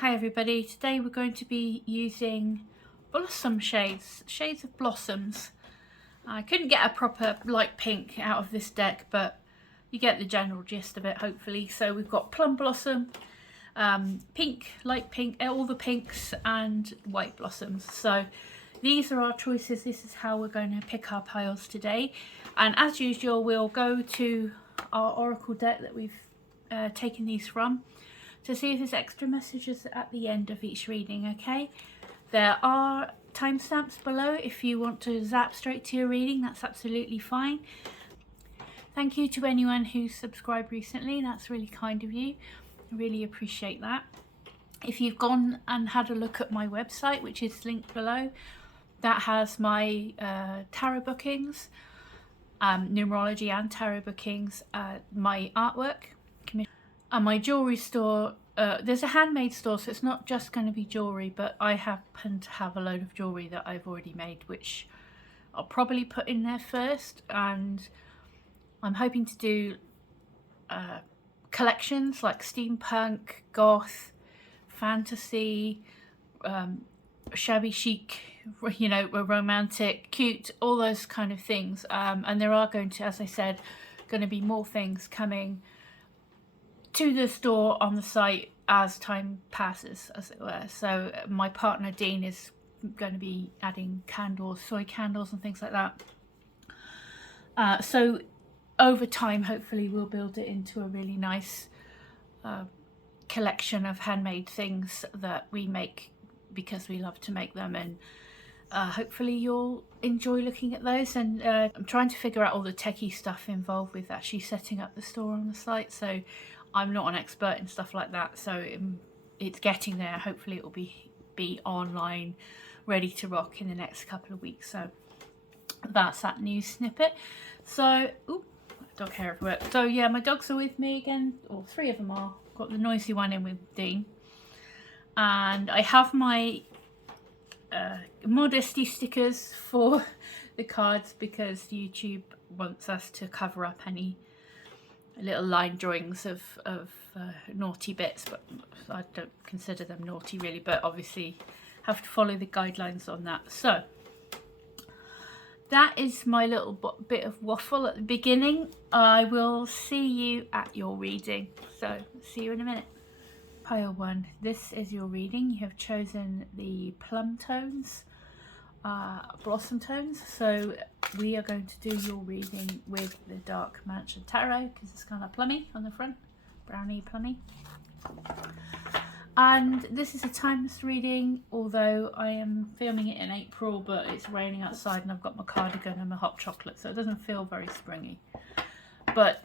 Hi everybody, today we're going to be using blossom shades of blossoms. I couldn't get a proper light pink out of this deck, but you get the general gist of it hopefully. So we've got plum blossom, pink, light pink, all the pinks, and white blossoms. So these are our choices. This is how we're going to pick our piles today, and as usual we'll go to our oracle deck that we've taken these from to see if there's extra messages at the end of each reading. Okay, there are timestamps below if you want to zap straight to your reading. That's absolutely fine. Thank you to anyone who subscribed recently, that's really kind of you. I really appreciate that. If you've gone and had a look at my website, which is linked below, that has my tarot bookings, numerology and tarot bookings, my artwork, and my jewelry store. There's a handmade store, so it's not just going to be jewelry, but I happen to have a load of jewelry that I've already made, which I'll probably put in there first. And I'm hoping to do collections like steampunk, goth, fantasy, shabby chic, you know, romantic, cute, all those kind of things. And there are going to, as I said, going to be more things coming to the store on the site as time passes, as it were. So my partner Dean is going to be adding candles, soy candles and things like that. So over time hopefully we'll build it into a really nice collection of handmade things that we make because we love to make them, and hopefully you'll enjoy looking at those. And I'm trying to figure out all the techie stuff involved with actually setting up the store on the site, so I'm not an expert in stuff like that, so it's getting there. Hopefully it will be online, ready to rock in the next couple of weeks. So that's that news snippet. So, ooh, dog hair everywhere. So yeah, my dogs are with me again, or three of them are. Got the noisy one in with Dean, and I have my modesty stickers for the cards because YouTube wants us to cover up any little line drawings of naughty bits, but I don't consider them naughty really, but obviously have to follow the guidelines on that. So that is my little bit of waffle at the beginning. I will see you at your reading, so see you in a minute. Pile 1, this is your reading. You have chosen the plum tones, blossom tones, so we are going to do your reading with the Dark Mansion Tarot because it's kind of plummy on the front, browny plummy. And this is a timeless reading, although I am filming it in April, but it's raining outside and I've got my cardigan and my hot chocolate, so it doesn't feel very springy. But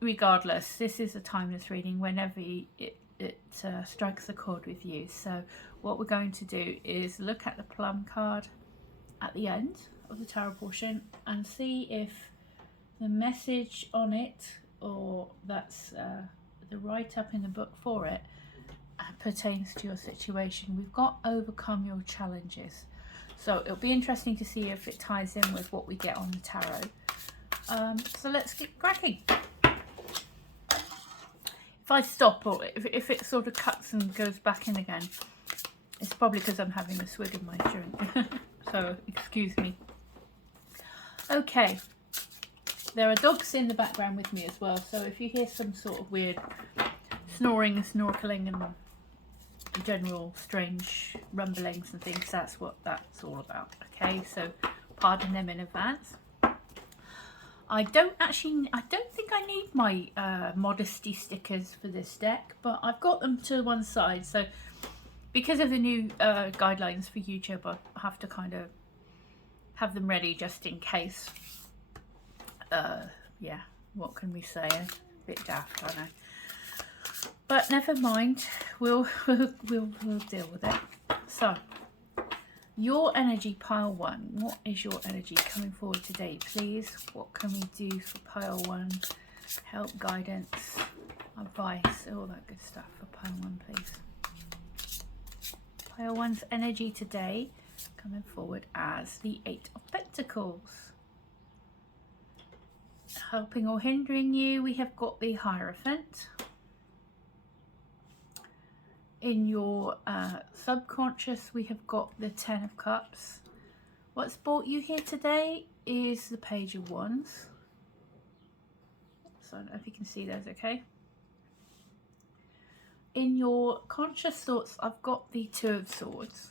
regardless, this is a timeless reading whenever it strikes a chord with you. So what we're going to do is look at the plum card at the end of the tarot portion and see if the message on it, or that's the write-up in the book for it, pertains to your situation. We've got overcome your challenges, so it'll be interesting to see if it ties in with what we get on the tarot. So let's get cracking. If I stop, or if it sort of cuts and goes back in again, it's probably because I'm having a swig of my drink. So excuse me. Okay, there are dogs in the background with me as well, so if you hear some sort of weird snoring, snorkeling and general strange rumblings and things, that's what that's all about. Okay, so pardon them in advance. I don't think I need my modesty stickers for this deck, but I've got them to one side. So because of the new guidelines for YouTube, I have to kind of have them ready just in case. Yeah, what can we say? A bit daft, I know. But never mind, we'll deal with it. So your energy, pile 1. What is your energy coming forward today, please? What can we do for pile 1? Help, guidance, advice, all that good stuff for pile 1, please. Pile 1's energy today coming forward as the 8 of Pentacles. Helping or hindering you, we have got the Hierophant. In your subconscious, we have got the Ten of Cups. What's brought you here today is the Page of Wands. So I don't know if you can see those, okay? In your conscious thoughts, I've got the Two of Swords.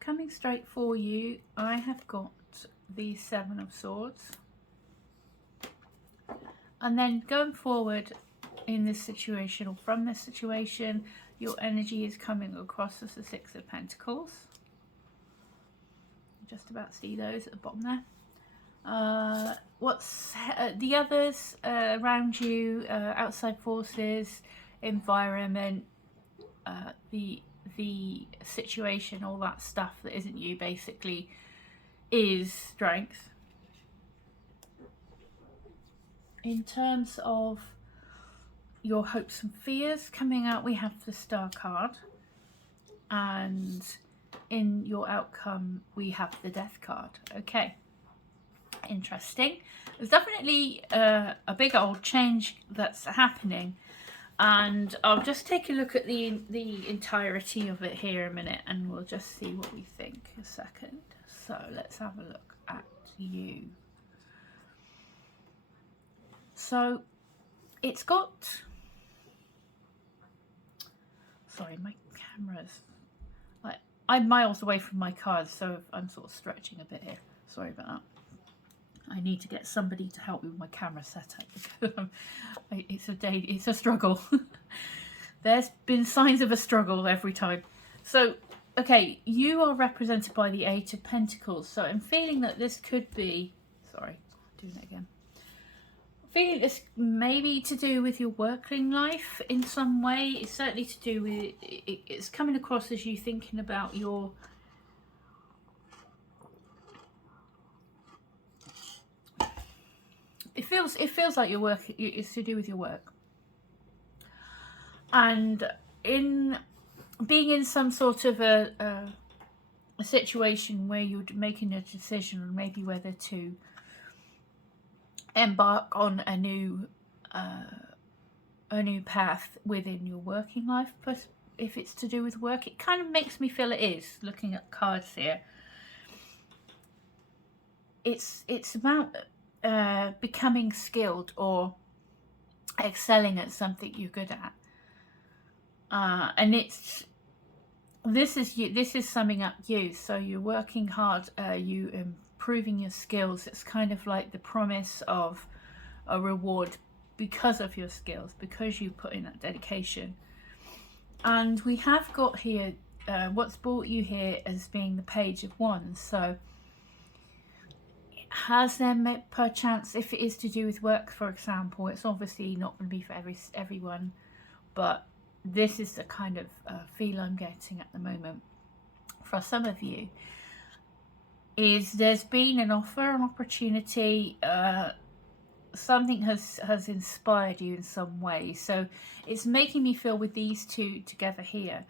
Coming straight for you, I have got the Seven of Swords. And then going forward in this situation, or from this situation, your energy is coming across as the Six of Pentacles. Just about see those at the bottom there. What's the others around you, outside forces, environment, the situation, all that stuff that isn't you, basically is strength. In terms of your hopes and fears coming out, we have the Star card, and in your outcome we have the Death card. Okay, interesting. There's definitely a big old change that's happening, and I'll just take a look at the entirety of it here a minute, and we'll just see what we think. A second. So let's have a look at you. So it's got, sorry, my camera's like, I'm miles away from my cards, so I'm sort of stretching a bit here. Sorry about that. I need to get somebody to help me with my camera setup. It's a struggle. There's been signs of a struggle every time. So, okay, you are represented by the Eight of Pentacles. So I'm feeling that this could be, sorry, doing it again. I'm feeling this maybe to do with your working life in some way. It's certainly to do with, it's coming across as you thinking about your, it feels like your work, it's to do with your work. And in being in some sort of a situation where you're making a decision on maybe whether to embark on a new path within your working life, but if it's to do with work, it kind of makes me feel it is, looking at cards here. It's about becoming skilled or excelling at something you're good at, and this is summing up you. So you're working hard, you improving your skills. It's kind of like the promise of a reward because of your skills, because you put in that dedication. And we have got here what's brought you here as being the Page of Wands. So has there perchance, if it is to do with work, for example, it's obviously not going to be for everyone, but this is the kind of feel I'm getting at the moment for some of you, is there's been an offer, an opportunity, something has inspired you in some way. So it's making me feel with these two together here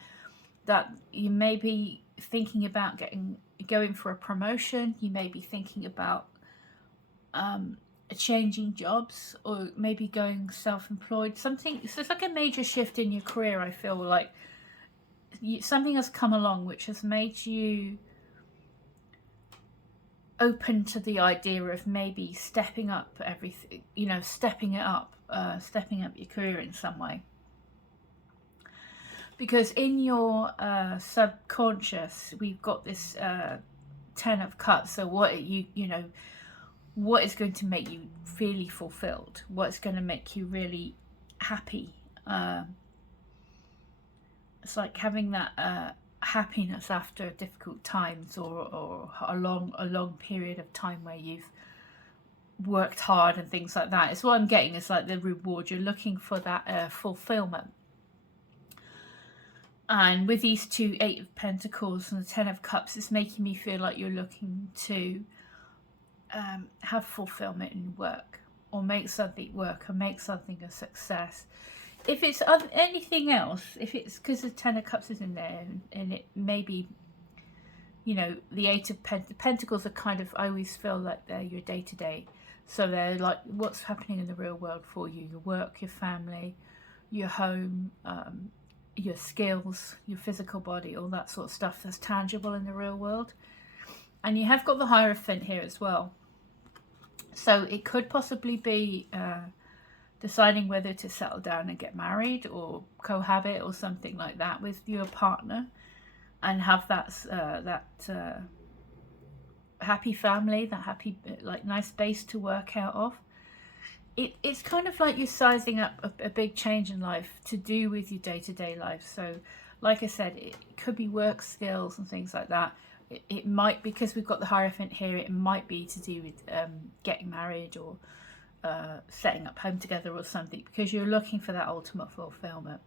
that you may be thinking about going for a promotion. You may be thinking about changing jobs, or maybe going self-employed. Something, so it's like a major shift in your career. I feel like something has come along which has made you open to the idea of maybe stepping up everything, stepping up your career in some way. Because in your subconscious, we've got this Ten of Cups. So what what is going to make you really fulfilled? What's going to make you really happy? It's like having that happiness after difficult times, or a long period of time where you've worked hard and things like that. It's what I'm getting. It's like the reward. You're looking for that fulfillment. And with these two Eight of Pentacles and the Ten of Cups, it's making me feel like you're looking to have fulfillment in work, or make something work, or make something a success. If it's anything else, if it's because the Ten of Cups is in there, and it may be, the Eight of Pentacles are kind of, I always feel like they're your day-to-day. So they're like what's happening in the real world for you, your work, your family, your home, your skills, your physical body, all that sort of stuff that's tangible in the real world. And you have got the Hierophant here as well. So it could possibly be deciding whether to settle down and get married or cohabit or something like that with your partner, and have that happy family, that happy, like, nice base to work out of. It's kind of like you're sizing up a big change in life to do with your day-to-day life. So like I said, it could be work skills and things like that. It might, because we've got the Hierophant here, it might be to do with getting married or setting up home together or something, because you're looking for that ultimate fulfillment.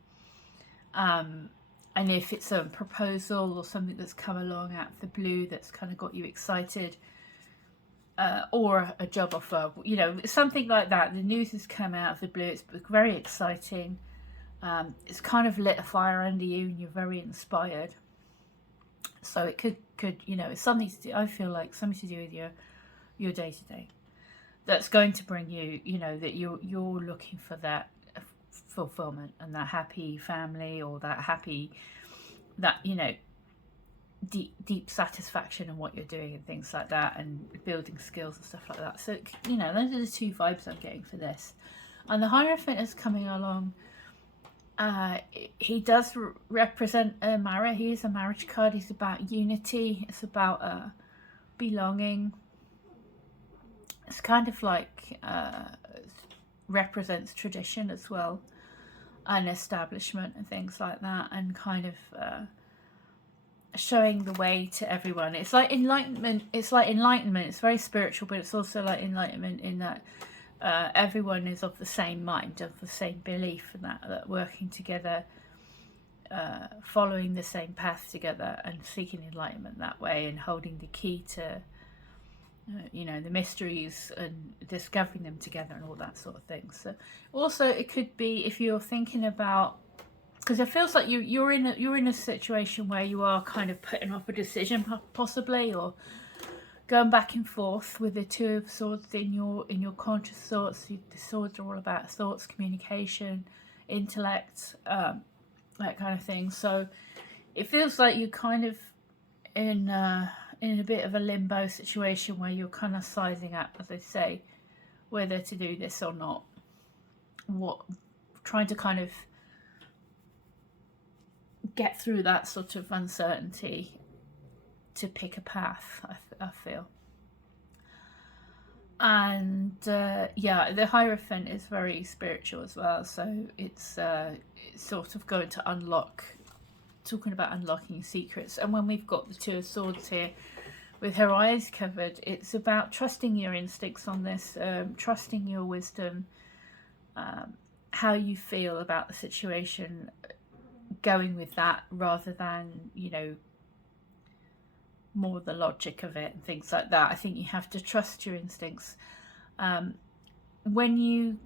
And if it's a proposal or something that's come along out of the blue that's kind of got you excited, or a job offer, you know, something like that. The news has come out of the blue. It's very exciting. It's kind of lit a fire under you, and you're very inspired. So it could you know, it's something to do, I feel like something to do with your day to day. That's going to bring you, you know, that you're looking for that fulfillment and that happy family, or that happy, that, you know, deep satisfaction in what you're doing and things like that, and building skills and stuff like that. So, you know, those are the two vibes I'm getting for this. And the Hierophant is coming along. He does represent a marriage. He is a marriage card. He's about unity. It's about belonging. It's kind of like represents tradition as well, and establishment and things like that, and kind of showing the way to everyone. It's like enlightenment. It's like enlightenment. It's very spiritual, but it's also like enlightenment in that everyone is of the same mind, of the same belief, and that working together, following the same path together, and seeking enlightenment that way, and holding the key to you know, the mysteries, and discovering them together, and all that sort of thing. So also it could be, if you're thinking about, because it feels like you're in a situation where you are kind of putting off a decision possibly, or going back and forth with the Two of Swords in your conscious thoughts. The swords are all about thoughts, communication, intellect, that kind of thing. So it feels like you're kind of in a bit of a limbo situation where you're kind of sizing up, as they say, whether to do this or not. Trying to kind of get through that sort of uncertainty to pick a path, I feel. And yeah, the Hierophant is very spiritual as well, so it's sort of going to unlock, talking about unlocking secrets. And when we've got the Two of Swords here with her eyes covered, it's about trusting your instincts on this, trusting your wisdom, how you feel about the situation, going with that rather than, you know, more the logic of it and things like that. I think you have to trust your instincts. When you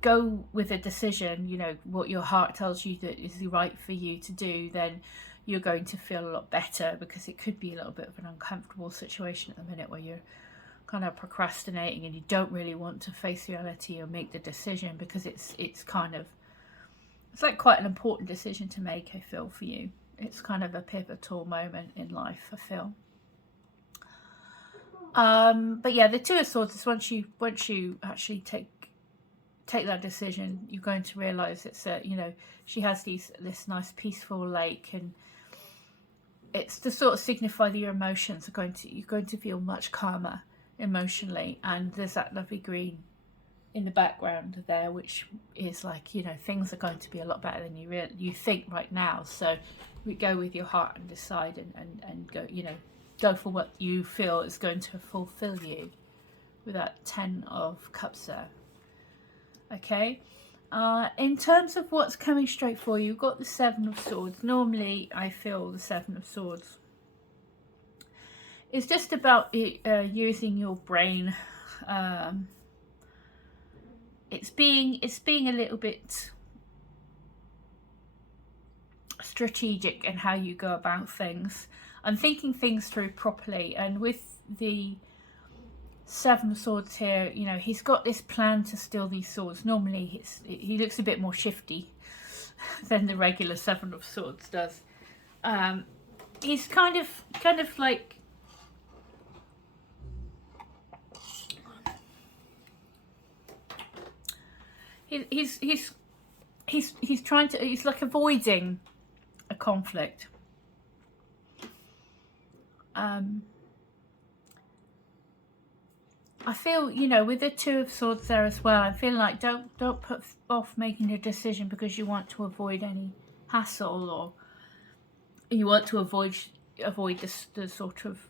go with a decision, you know, what your heart tells you that is right for you to do, then you're going to feel a lot better, because it could be a little bit of an uncomfortable situation at the minute where you're kind of procrastinating and you don't really want to face reality or make the decision, because it's kind of, it's like quite an important decision to make, I feel, for you. It's kind of a pivotal moment in life, I feel. But yeah, the Two of Swords is once you actually take that decision, you're going to realise it's you know, she has this nice peaceful lake, and it's to sort of signify that your emotions are you're going to feel much calmer emotionally, and there's that lovely green in the background there, which is like, you know, things are going to be a lot better than you think right now. So we go with your heart and decide and go, you know, go for what you feel is going to fulfill you, with that 10 of Cups there. Okay, in terms of what's coming straight for you, you've got the Seven of Swords. Normally I feel the Seven of Swords is just about using your brain. It's being a little bit strategic in how you go about things and thinking things through properly. And with the Seven of Swords here, you know, he's got this plan to steal these swords. Normally he looks a bit more shifty, than the regular Seven of Swords does. He's kind of like, he's trying to, he's like avoiding a conflict. I feel, you know, with the Two of Swords there as well, I feel like don't put off making a decision because you want to avoid any hassle, or you want to avoid the sort of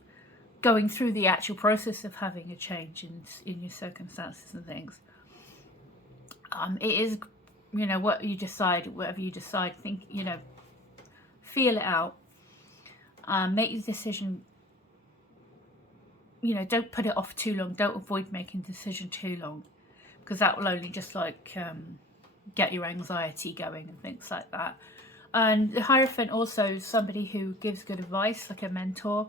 going through the actual process of having a change in your circumstances and things. It is, you know, what you decide, whatever you decide, think, you know, feel it out, make the decision. You know, don't put it off too long. Don't avoid making the decision too long, because that will only just like get your anxiety going and things like that. And the Hierophant also is somebody who gives good advice, like a mentor.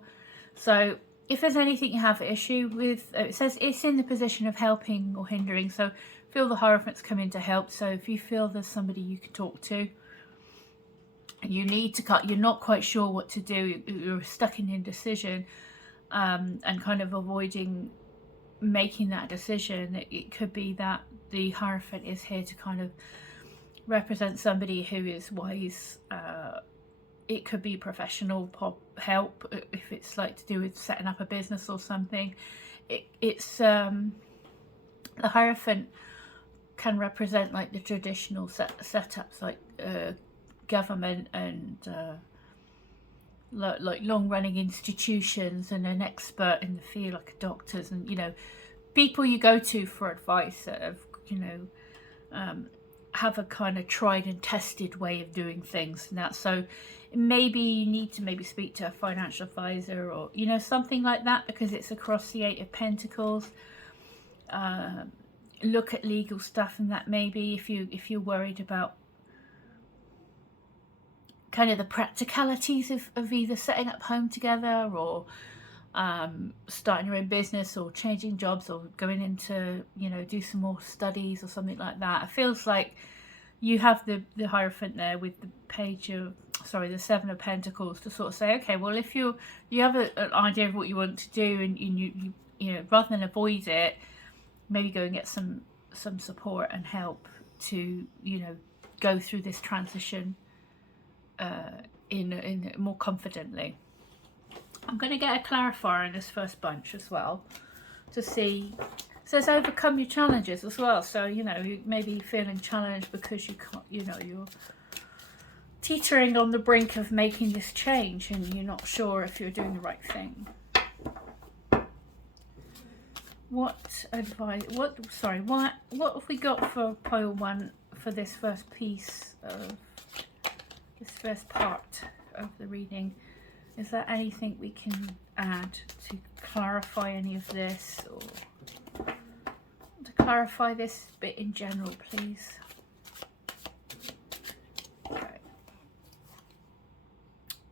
So if there's anything you have an issue with, it says it's in the position of helping or hindering. So feel the Hierophant's come in to help. So if you feel there's somebody you can talk to, and you need to cut, you're not quite sure what to do, you're stuck in indecision, and kind of avoiding making that decision, it could be that the Hierophant is here to kind of represent somebody who is wise. It could be professional help if it's like to do with setting up a business or something. It's the Hierophant can represent like the traditional setups, like government and like long-running institutions, and an expert in the field like doctors, and you know, people you go to for advice that have, you know, have a kind of tried and tested way of doing things and that. So maybe you need to maybe speak to a financial advisor, or you know, something like that, because it's across the Eight of Pentacles. Look at legal stuff and that, maybe if you're worried about kind of the practicalities of either setting up home together, or starting your own business, or changing jobs, or going into, you know, do some more studies or something like that. It feels like you have the Hierophant there with the the Seven of Pentacles to sort of say, okay, well, if you have an idea of what you want to do, and you know, rather than avoid it, maybe go and get some support and help to, you know, go through this transition in more confidently. I'm going to get a clarifier in this first bunch as well to see. It says overcome your challenges as well. So, you know, you may be feeling challenged because you can't, you know, you're teetering on the brink of making this change and you're not sure if you're doing the right thing. What advice, what have we got for pile one for this first piece of this first part of the reading? Is there anything we can add to clarify any of this, or to clarify this bit in general, please? Okay.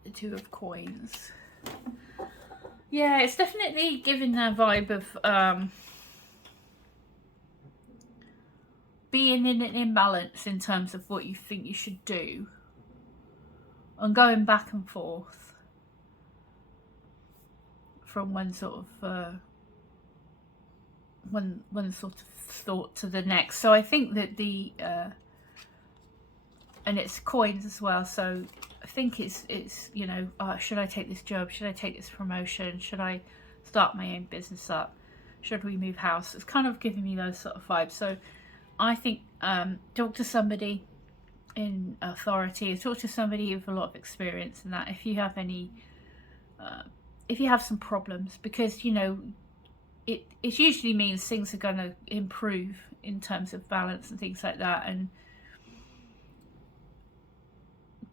The Two of Coins. Yeah, it's definitely giving that vibe of being in an imbalance in terms of what you think you should do, and going back and forth from one sort of one sort of thought to the next. So I think that the and it's coins as well, so I think it's you know, should I take this job, should I take this promotion, should I start my own business up, should we move house? It's kind of giving me those sort of vibes. So I think talk to somebody in authority, talk to somebody with a lot of experience in that, if you have any if you have some problems, because you know it usually means things are going to improve in terms of balance and things like that. And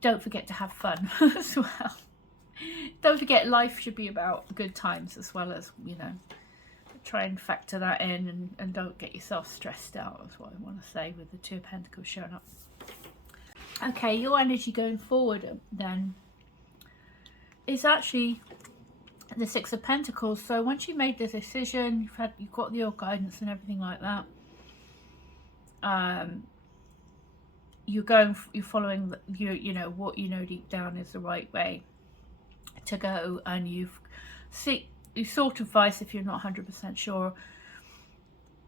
don't forget to have fun as well. Don't forget, life should be about good times as well as, you know, try and factor that in, and don't get yourself stressed out, is what I want to say with the Two of Pentacles showing up. Okay, your energy going forward then is actually the Six of Pentacles. So once you made the decision, you've got your guidance and everything like that, you're following you know what you know deep down is the right way to go, and you sought advice if you're not 100% sure.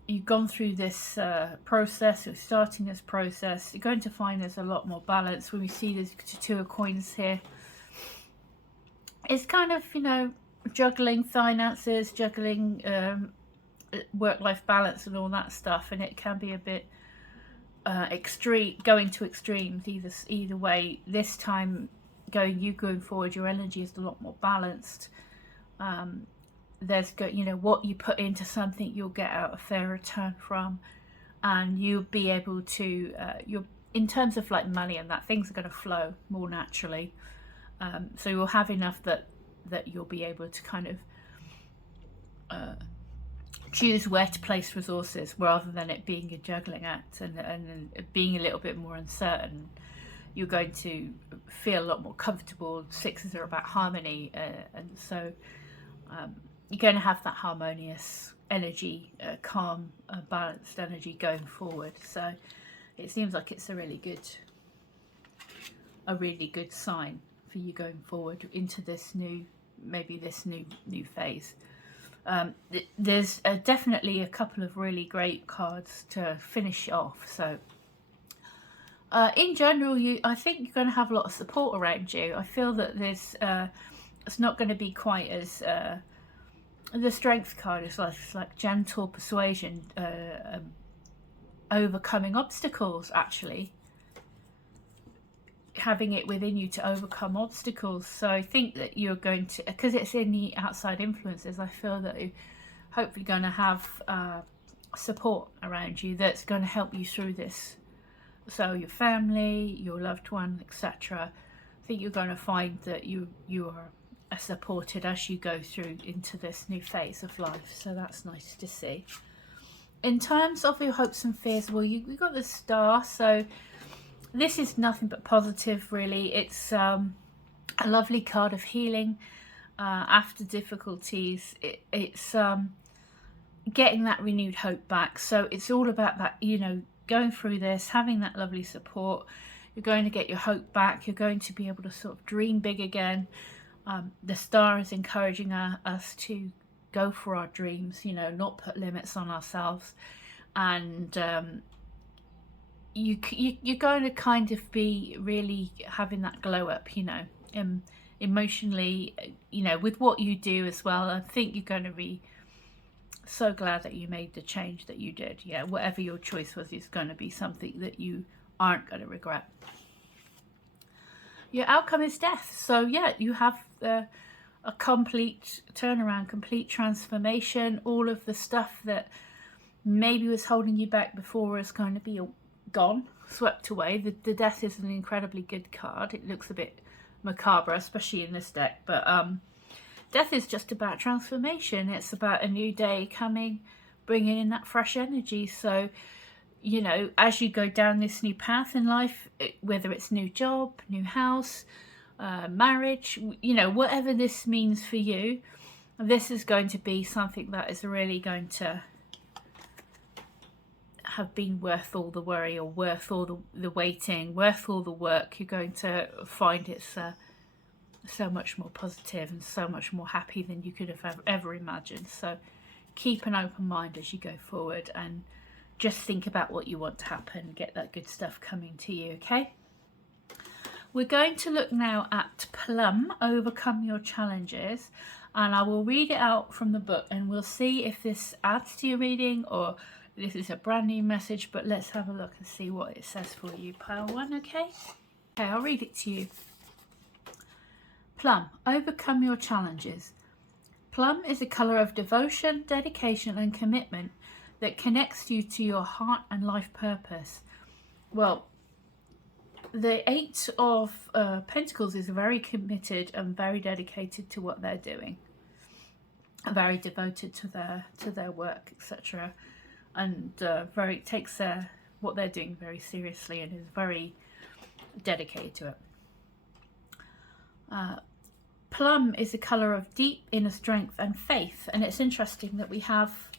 You've gone through this process, you're starting this process, you're going to find there's a lot more balance. When we see there's 2 of coins here, it's kind of, you know, juggling finances, juggling work-life balance and all that stuff, and it can be a bit extreme, going to extremes either way. This time going forward, your energy is a lot more balanced. There's you know, what you put into something you'll get out a fair return from, and you'll be able to you're, in terms of like money and that, things are going to flow more naturally. So you'll have enough that you'll be able to kind of choose where to place resources, rather than it being a juggling act and being a little bit more uncertain. You're going to feel a lot more comfortable. 6s are about harmony, and so you're going to have that harmonious energy, calm, balanced energy going forward. So it seems like it's a really good sign for you going forward into this new, maybe this new phase. There's definitely a couple of really great cards to finish off. So in general, I think you're going to have a lot of support around you. I feel that there's it's not going to be quite as the Strength card is like gentle persuasion, overcoming obstacles, actually having it within you to overcome obstacles. So I think that you're going to, because it's in the outside influences, I feel that you're hopefully going to have support around you that's going to help you through this. So your family, your loved one, etc. I think you're going to find that you are supported as you go through into this new phase of life. So that's nice to see. In terms of your hopes and fears, well, we got the Star, so this is nothing but positive, really. It's a lovely card of healing after difficulties. It's getting that renewed hope back. So it's all about that, you know, going through this, having that lovely support. You're going to get your hope back. You're going to be able to sort of dream big again. The Star is encouraging us to go for our dreams, you know, not put limits on ourselves. And you're going to kind of be really having that glow up, you know, emotionally, you know, with what you do as well. I think you're going to be so glad that you made the change that you did. Yeah, whatever your choice was is going to be something that you aren't going to regret. Your outcome is death. So yeah, you have a complete turnaround, complete transformation. All of the stuff that maybe was holding you back before is going to be gone, swept away. The Death is an incredibly good card. It looks a bit macabre, especially in this deck, but Death is just about transformation. It's about a new day coming, bringing in that fresh energy. So, you know, as you go down this new path in life, whether it's new job, new house, marriage, you know, whatever this means for you, this is going to be something that is really going to have been worth all the worry, or worth all the waiting, worth all the work. You're going to find it's so much more positive and so much more happy than you could have ever imagined. So keep an open mind as you go forward, and just think about what you want to happen. Get that good stuff coming to you, okay? We're going to look now at Plum, Overcome Your Challenges, and I will read it out from the book, and we'll see if this adds to your reading or this is a brand new message. But let's have a look and see what it says for you, pile one, okay? Okay, I'll read it to you. Plum, Overcome Your Challenges. Plum is a colour of devotion, dedication and commitment that connects you to your heart and life purpose. Well, the Eight of Pentacles is very committed and very dedicated to what they're doing, very devoted to their work, etc., and very takes what they're doing very seriously and is very dedicated to it. Plum is a colour of deep inner strength and faith, and it's interesting that we have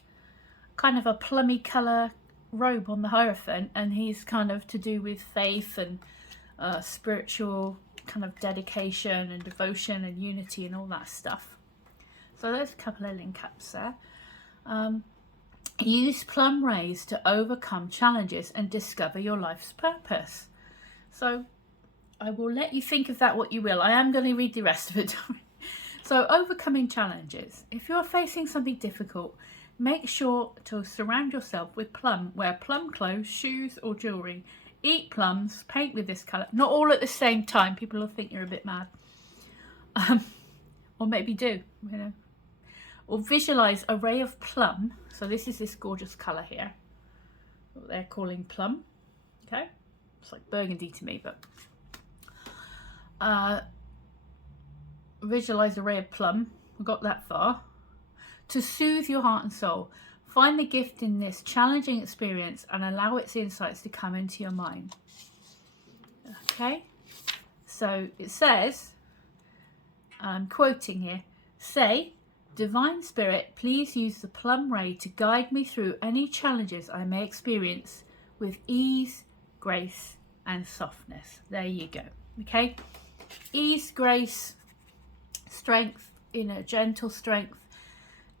kind of a plummy colour robe on the Hierophant, and he's kind of to do with faith and spiritual kind of dedication and devotion and unity and all that stuff. So there's a couple of link ups there. Use plum rays to overcome challenges and discover your life's purpose. So I will let you think of that what you will. I am going to read the rest of it. So overcoming challenges. If you're facing something difficult, make sure to surround yourself with plum. Wear plum clothes, shoes or jewellery. Eat plums, paint with this colour. Not all at the same time. People will think you're a bit mad. Or maybe do, you know. Or visualise a ray of plum. So this is this gorgeous colour here. What they're calling plum. Okay. It's like burgundy to me, but visualise a ray of plum. We got that far. To soothe your heart and soul, find the gift in this challenging experience and allow its insights to come into your mind. Okay, so it says, I'm quoting here, say, Divine Spirit, please use the plum ray to guide me through any challenges I may experience with ease, grace and softness. There you go. Okay, ease, grace, strength, you know, gentle strength.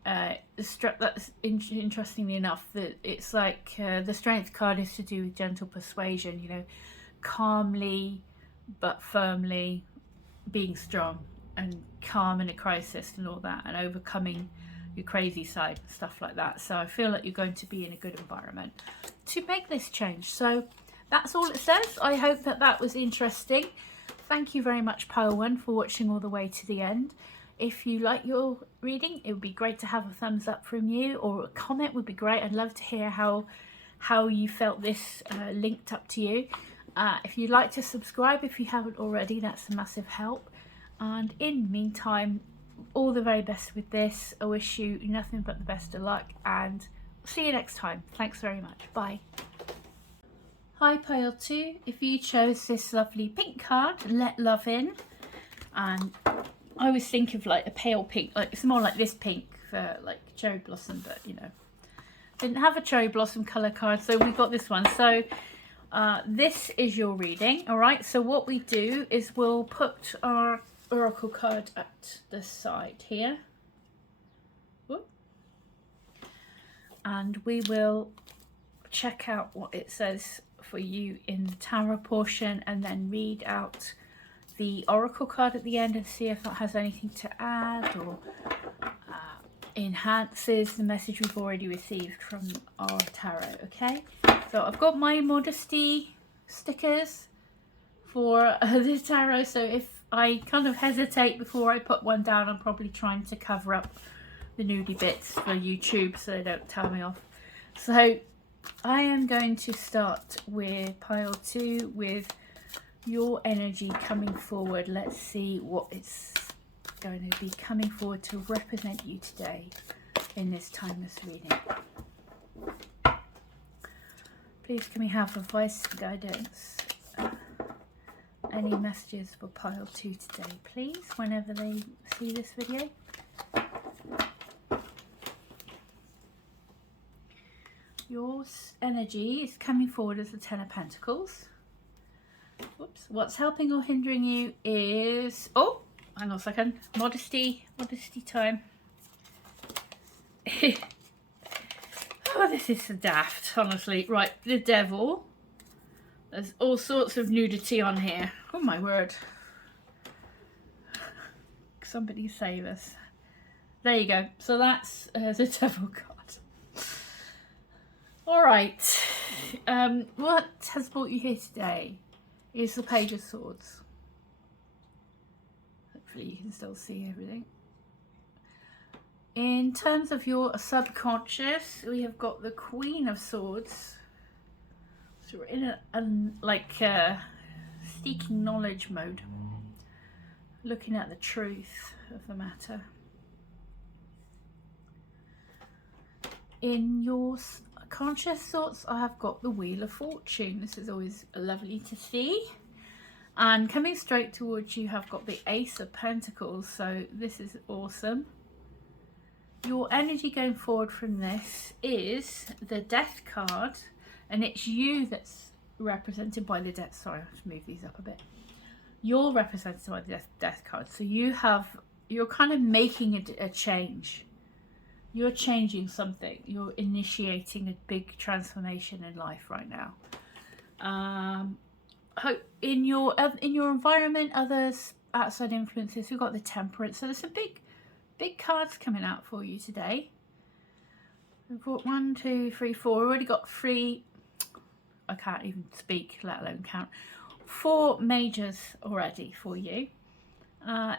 That's interestingly enough, that it's like the strength card is to do with gentle persuasion, you know, calmly but firmly being strong and calm in a crisis and all that, and overcoming your crazy side and stuff like that. So I feel like you're going to be in a good environment to make this change. So that's all it says. I hope that that was interesting. Thank you very much, Pile 1, for watching all the way to the end. If you like your reading, it would be great to have a thumbs up from you, or a comment would be great. I'd love to hear how you felt this linked up to you. If you'd like to subscribe if you haven't already, that's a massive help. And in the meantime, all the very best with this. I wish you nothing but the best of luck, and see you next time. Thanks very much. Bye. Hi Pile 2, if you chose this lovely pink card, Let Love In, and I always think of like a pale pink, like it's more like this pink for like cherry blossom, but you know, didn't have a cherry blossom colour card, so we got this one. So this is your reading. All right, so what we do is we'll put our oracle card at the side here. Whoop. And we will check out what it says for you in the tarot portion, and then read out the oracle card at the end and see if that has anything to add or enhances the message we've already received from our tarot. Okay, so I've got my modesty stickers for the tarot, so if I kind of hesitate before I put one down, I'm probably trying to cover up the nudie bits for YouTube so they don't tell me off. So I am going to start with Pile 2 with your energy coming forward. Let's see what it's going to be coming forward to represent you today in this timeless reading. Please can we have advice and guidance? Any messages for Pile 2 today, please, whenever they see this video. Your energy is coming forward as the Ten of Pentacles. Whoops. What's helping or hindering you is, oh, hang on a second, modesty time. Oh, this is so daft, honestly. Right, the Devil. There's all sorts of nudity on here. Oh my word. Somebody save us. There you go. So that's the Devil card. Alright. What has brought you here today is the Page of Swords. Hopefully you can still see everything. In terms of your subconscious, we have got the Queen of Swords. So we're in a seeking knowledge mode, looking at the truth of the matter. In your conscious thoughts, I have got the Wheel of Fortune. This is always lovely to see. And coming straight towards you, have got the Ace of Pentacles. So this is awesome. Your energy going forward from this is the Death card. and it's you that's represented by the death. Sorry, I have to move these up a bit. You're represented by the death card, so you're kind of making a change. You're changing something. You're initiating a big transformation in life right now. In your environment, others, outside influences. We've got the Temperance. So there's some big cards coming out for you today. We've got 1, 2, 3, 4. We've already got 3. I can't even speak, let alone count. 4 majors already for you.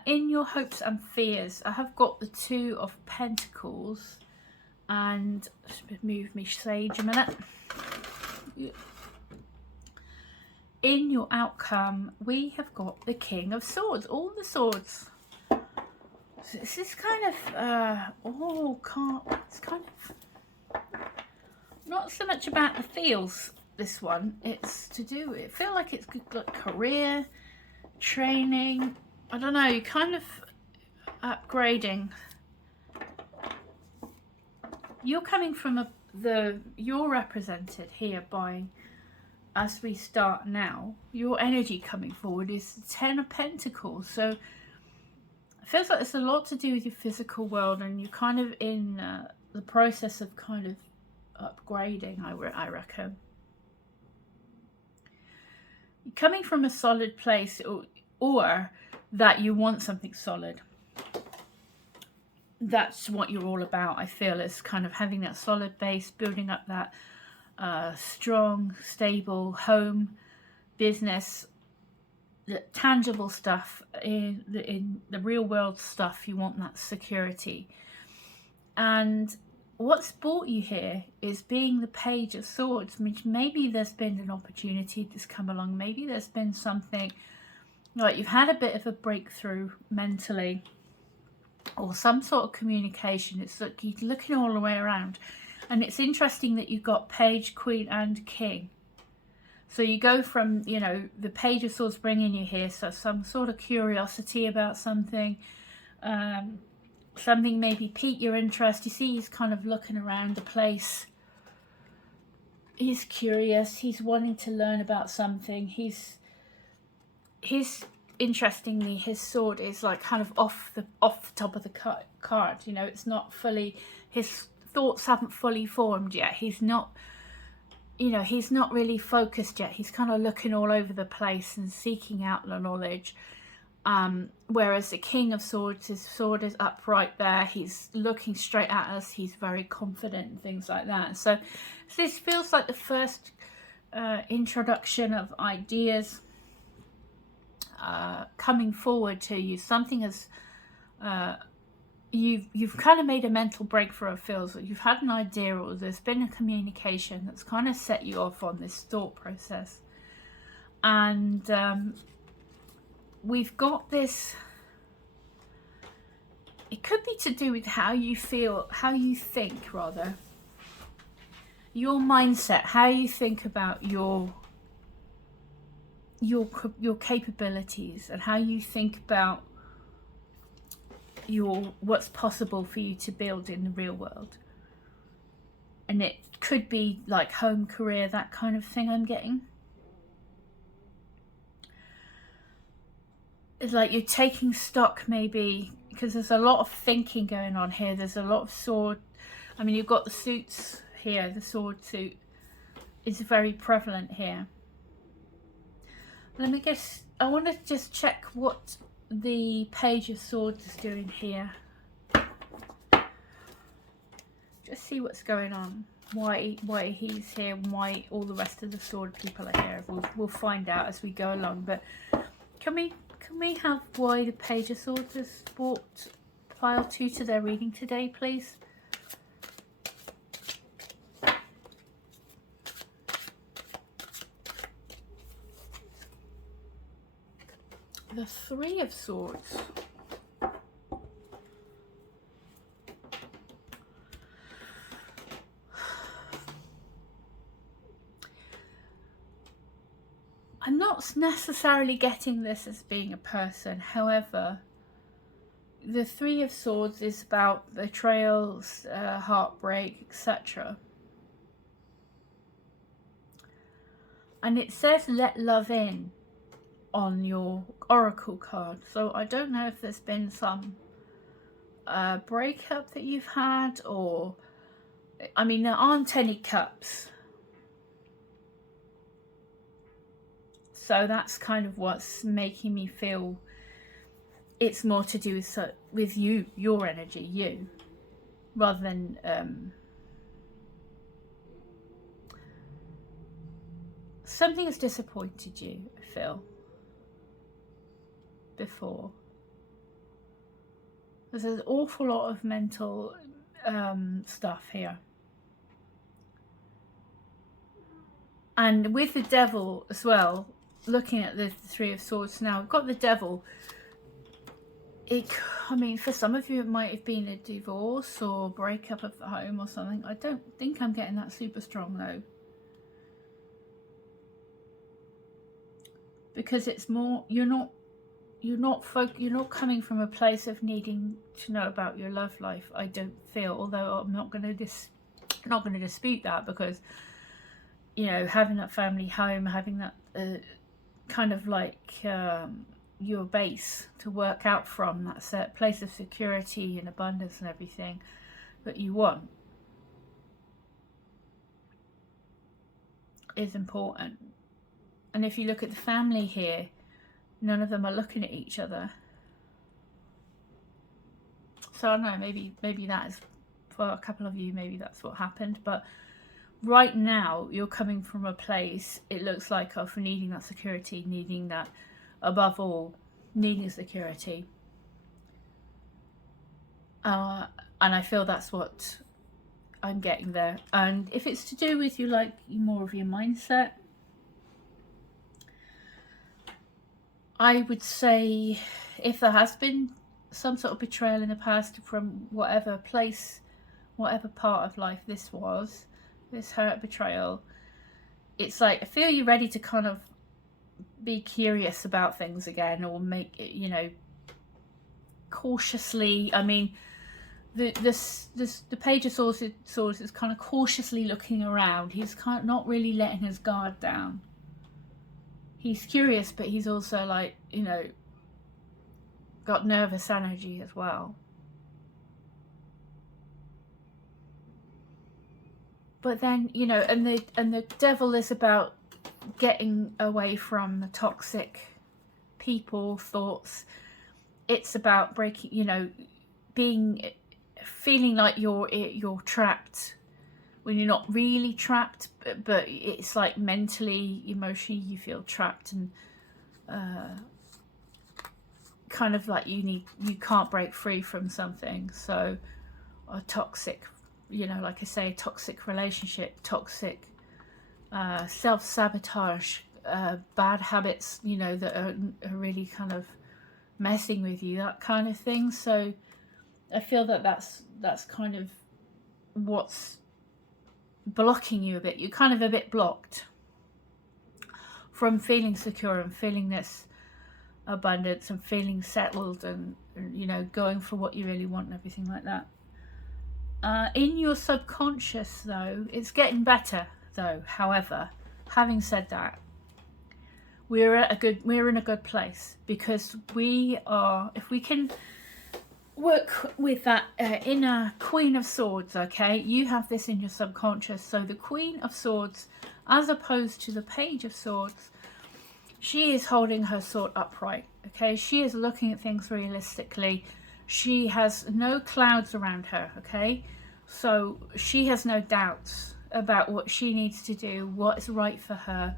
In your hopes and fears, I have got the 2 of Pentacles, and just move me sage a minute. In your outcome, we have got the King of Swords, all the swords. So this is kind of it's kind of not so much about the feels. This one, it's to do. I feel like it's good, like career, training. I don't know. You're kind of upgrading. You're coming from you're represented here by, as we start now, your energy coming forward is 10 of Pentacles. So it feels like it's a lot to do with your physical world, and you're kind of in the process of kind of upgrading, I reckon. You're coming from a solid place, or that you want something solid. That's what you're all about, I feel, is kind of having that solid base, building up that strong, stable home, business, the tangible stuff, in the real world stuff. You want that security. And what's brought you here is being the Page of Swords, which maybe there's been an opportunity that's come along. Maybe there's been something, like you've had a bit of a breakthrough mentally, or some sort of communication. It's like you're looking all the way around. And it's interesting that you've got Page, Queen and King. So you go from, you know, the Page of Swords bringing you here, so some sort of curiosity about something. Something maybe piqued your interest. You see he's kind of looking around the place. He's curious. He's wanting to learn about something. Interestingly, his sword is like kind of off the top of the card. You know, it's not fully, his thoughts haven't fully formed yet. He's not, you know, he's not really focused yet. He's kind of looking all over the place and seeking out the knowledge. Whereas the King of Swords, his sword is upright there. He's looking straight at us. He's very confident and things like that. So this feels like the first introduction of ideas coming forward to you. Something has you've kind of made a mental break for it. Feels like you've had an idea, or there's been a communication that's kind of set you off on this thought process. And we've got this, it could be to do with how you feel, how you think rather, your mindset, how you think about your capabilities, and how you think about what's possible for you to build in the real world. And it could be like home, career, that kind of thing I'm getting. It's like you're taking stock, maybe, because there's a lot of thinking going on here. There's a lot of sword. I mean, you've got the suits here. The sword suit is very prevalent here. Let me guess. I want to just check what the Page of Swords is doing here. Just see what's going on. Why he's here, and why all the rest of the sword people are here. We'll find out as we go along. But can we have why the Page of Swords has brought pile 2 to their reading today, please? The 3 of Swords. I'm not necessarily getting this as being a person. However, the 3 of Swords is about betrayals, heartbreak, etc. And it says let love in on your oracle card. So I don't know if there's been some breakup that you've had, or I mean, there aren't any cups, so that's kind of what's making me feel it's more to do with you, your energy, you, rather than something has disappointed you, I feel, before. There's an awful lot of mental stuff here. And with the devil as well, looking at the Three of Swords now, I've got the devil. I mean, for some of you it might have been a divorce or breakup of the home or something. I don't think I'm getting that super strong though. Because it's more, you're not coming from a place of needing to know about your love life, I don't feel, although I'm not going to dispute that, because you know, having that family home, having that kind of like your base to work out from, that place of security and abundance and everything that you want, is important. And if you look at the family here, none of them are looking at each other. So I don't know, maybe that is, for a couple of you, maybe that's what happened. But right now, you're coming from a place, it looks like, of needing that security, needing that, above all, needing security. And I feel that's what I'm getting there. And if it's to do with you, like, more of your mindset, I would say if there has been some sort of betrayal in the past from whatever place, whatever part of life this was, this hurt, betrayal, it's like, I feel you're ready to kind of be curious about things again, or make it, you know, cautiously. I mean, the Page of Swords is kind of cautiously looking around. He's kind of not really letting his guard down. He's curious, but he's also, like, you know, got nervous energy as well. But then, you know, and the devil is about getting away from the toxic people, thoughts. It's about breaking, you know, feeling like you're trapped when you're not really trapped, but it's like mentally, emotionally, you feel trapped, and kind of like you can't break free from something. So a toxic, you know, like I say, a toxic relationship, toxic self-sabotage, bad habits, you know, that are really kind of messing with you, that kind of thing. So I feel that that's kind of what's blocking you a bit. You're kind of a bit blocked from feeling secure and feeling this abundance and feeling settled, and you know, going for what you really want and everything like that. In your subconscious though, it's getting better though. However, having said that, we're in a good place, because we are, if we can work with that inner Queen of Swords, okay, you have this in your subconscious. So the Queen of Swords, as opposed to the Page of Swords, she is holding her sword upright, okay, she is looking at things realistically. She has no clouds around her, okay, so she has no doubts about what she needs to do, what is right for her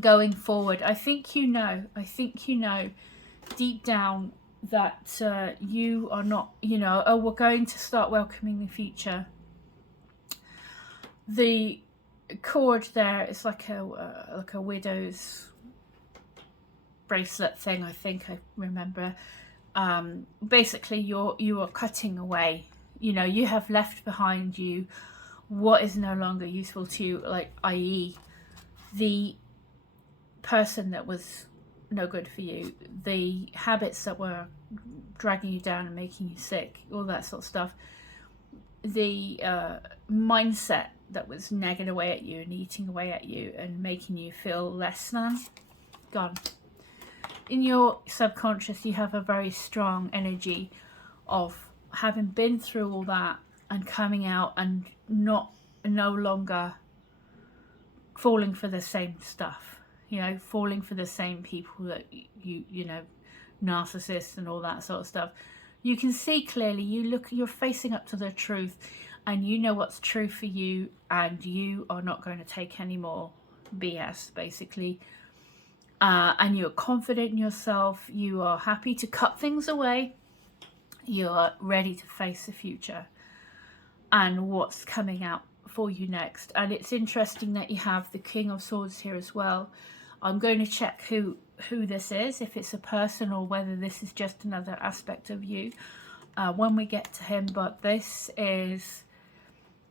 going forward. I think you know deep down that you are not, you know, oh, we're going to start welcoming the future. The cord there is like a widow's bracelet thing, I think I remember. Basically you are cutting away, you know, you have left behind you what is no longer useful to you, like, i.e. the person that was no good for you, the habits that were dragging you down and making you sick, all that sort of stuff, the mindset that was nagging away at you and eating away at you and making you feel less than, gone. In your subconscious, you have a very strong energy of having been through all that and coming out and no longer falling for the same stuff, you know, falling for the same people that you know, narcissists and all that sort of stuff. You can see clearly, you're facing up to the truth, and you know what's true for you, and you are not going to take any more BS, basically. And you're confident in yourself, you are happy to cut things away, you are ready to face the future and what's coming out for you next. And it's interesting that you have the King of Swords here as well. I'm going to check who this is, if it's a person or whether this is just another aspect of you when we get to him. But this is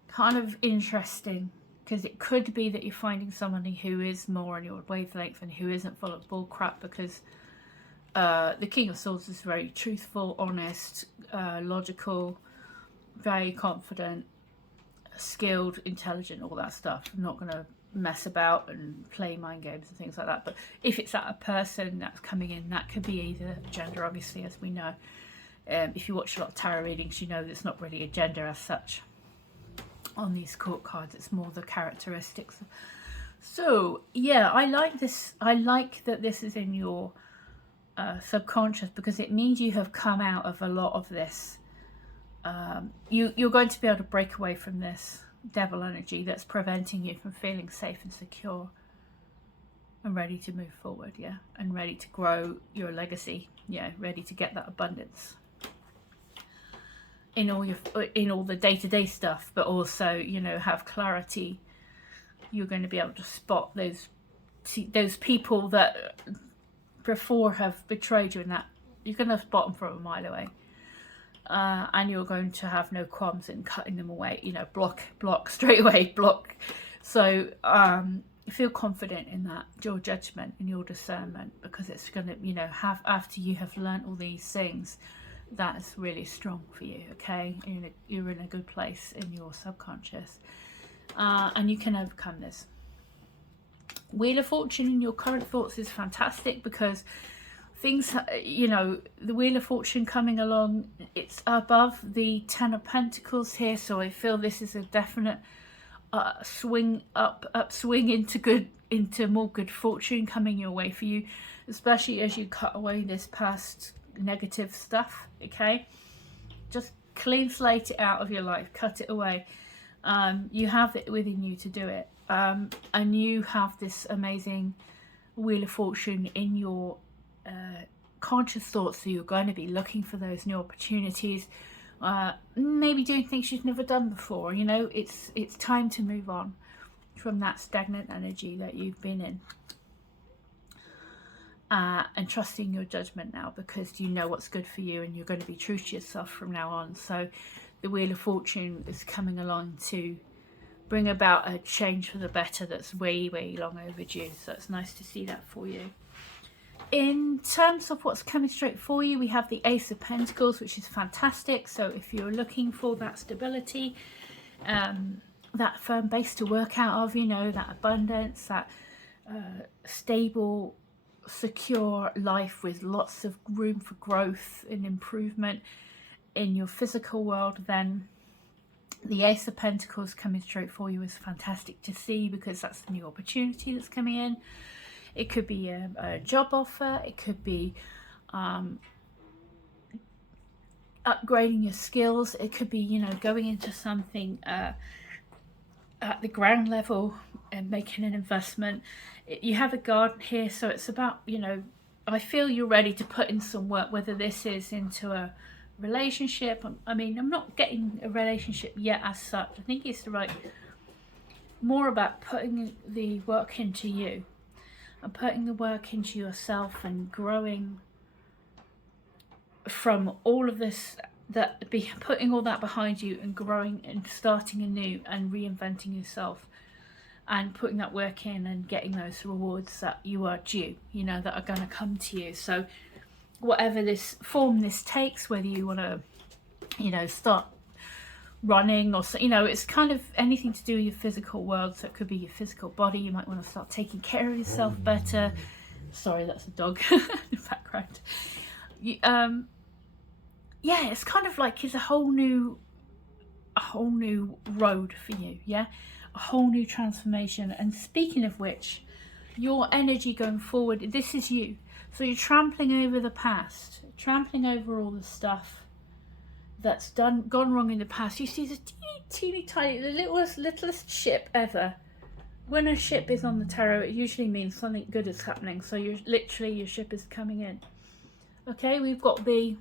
kind of interesting, because it could be that you're finding somebody who is more on your wavelength and who isn't full of bull crap, because the King of Swords is very truthful, honest, logical, very confident, skilled, intelligent, all that stuff. I'm not going to mess about and play mind games and things like that. But if it's that a person that's coming in, that could be either gender, obviously, as we know. If you watch a lot of tarot readings, you know that it's not really a gender as such on these court cards. It's more the characteristics. So yeah, I like this. I like that this is in your subconscious, because it means you have come out of a lot of this. You're going to be able to break away from this devil energy that's preventing you from feeling safe and secure and ready to move forward, yeah, and ready to grow your legacy, yeah, ready to get that abundance in all the day-to-day stuff, but also, you know, have clarity. You're going to be able to spot those people that before have betrayed you, and that you're going to spot them from a mile away. And you're going to have no qualms in cutting them away, you know, block straight away, block. So feel confident in that, your judgment and your discernment, because it's going to, you know, after you have learnt all these things, that's really strong for you, okay? You're in a good place in your subconscious, and you can overcome this. Wheel of Fortune in your current thoughts is fantastic, because things, you know, the Wheel of Fortune coming along, it's above the Ten of Pentacles here, so I feel this is a definite upswing into more good fortune coming your way for you, especially as you cut away this past negative stuff, okay? Just clean slate it out of your life, cut it away. You have it within you to do it, and you have this amazing Wheel of Fortune in your conscious thoughts, so you're going to be looking for those new opportunities, maybe doing things you've never done before. You know, it's time to move on from that stagnant energy that you've been in, and trusting your judgment now, because you know what's good for you and you're going to be true to yourself from now on. So the Wheel of Fortune is coming along to bring about a change for the better that's way long overdue. So it's nice to see that for you. In terms of what's coming straight for you, we have the Ace of Pentacles, which is fantastic. So if you're looking for that stability, that firm base to work out of, you know, that abundance, that stable, secure life with lots of room for growth and improvement in your physical world, then the Ace of Pentacles coming straight for you is fantastic to see, because that's the new opportunity that's coming in. It could be a job offer, it could be upgrading your skills, it could be, you know, going into something at the ground level and making an investment. You have a garden here, so it's about, you know, I feel you're ready to put in some work, whether this is into a relationship. I mean, I'm not getting a relationship yet as such. I think it's more about putting the work into you and putting the work into yourself and growing from all of this, putting all that behind you and growing and starting anew and reinventing yourself and putting that work in and getting those rewards that you are due, you know, that are going to come to you. So whatever this form this takes, whether you want to, you know, start running, or you know, it's kind of anything to do with your physical world. So it could be your physical body. You might want to start taking care of yourself better. Sorry, that's a dog in the background. Yeah, it's kind of like it's a whole new road for you. Yeah, a whole new transformation. And speaking of which, your energy going forward, this is you. So you're trampling over the past, trampling over all the stuff that's gone wrong in the past. You see this teeny tiny, the littlest ship ever. When a ship is on the tarot, it usually means something good is happening. So you're literally, your ship is coming in. Okay, we've got the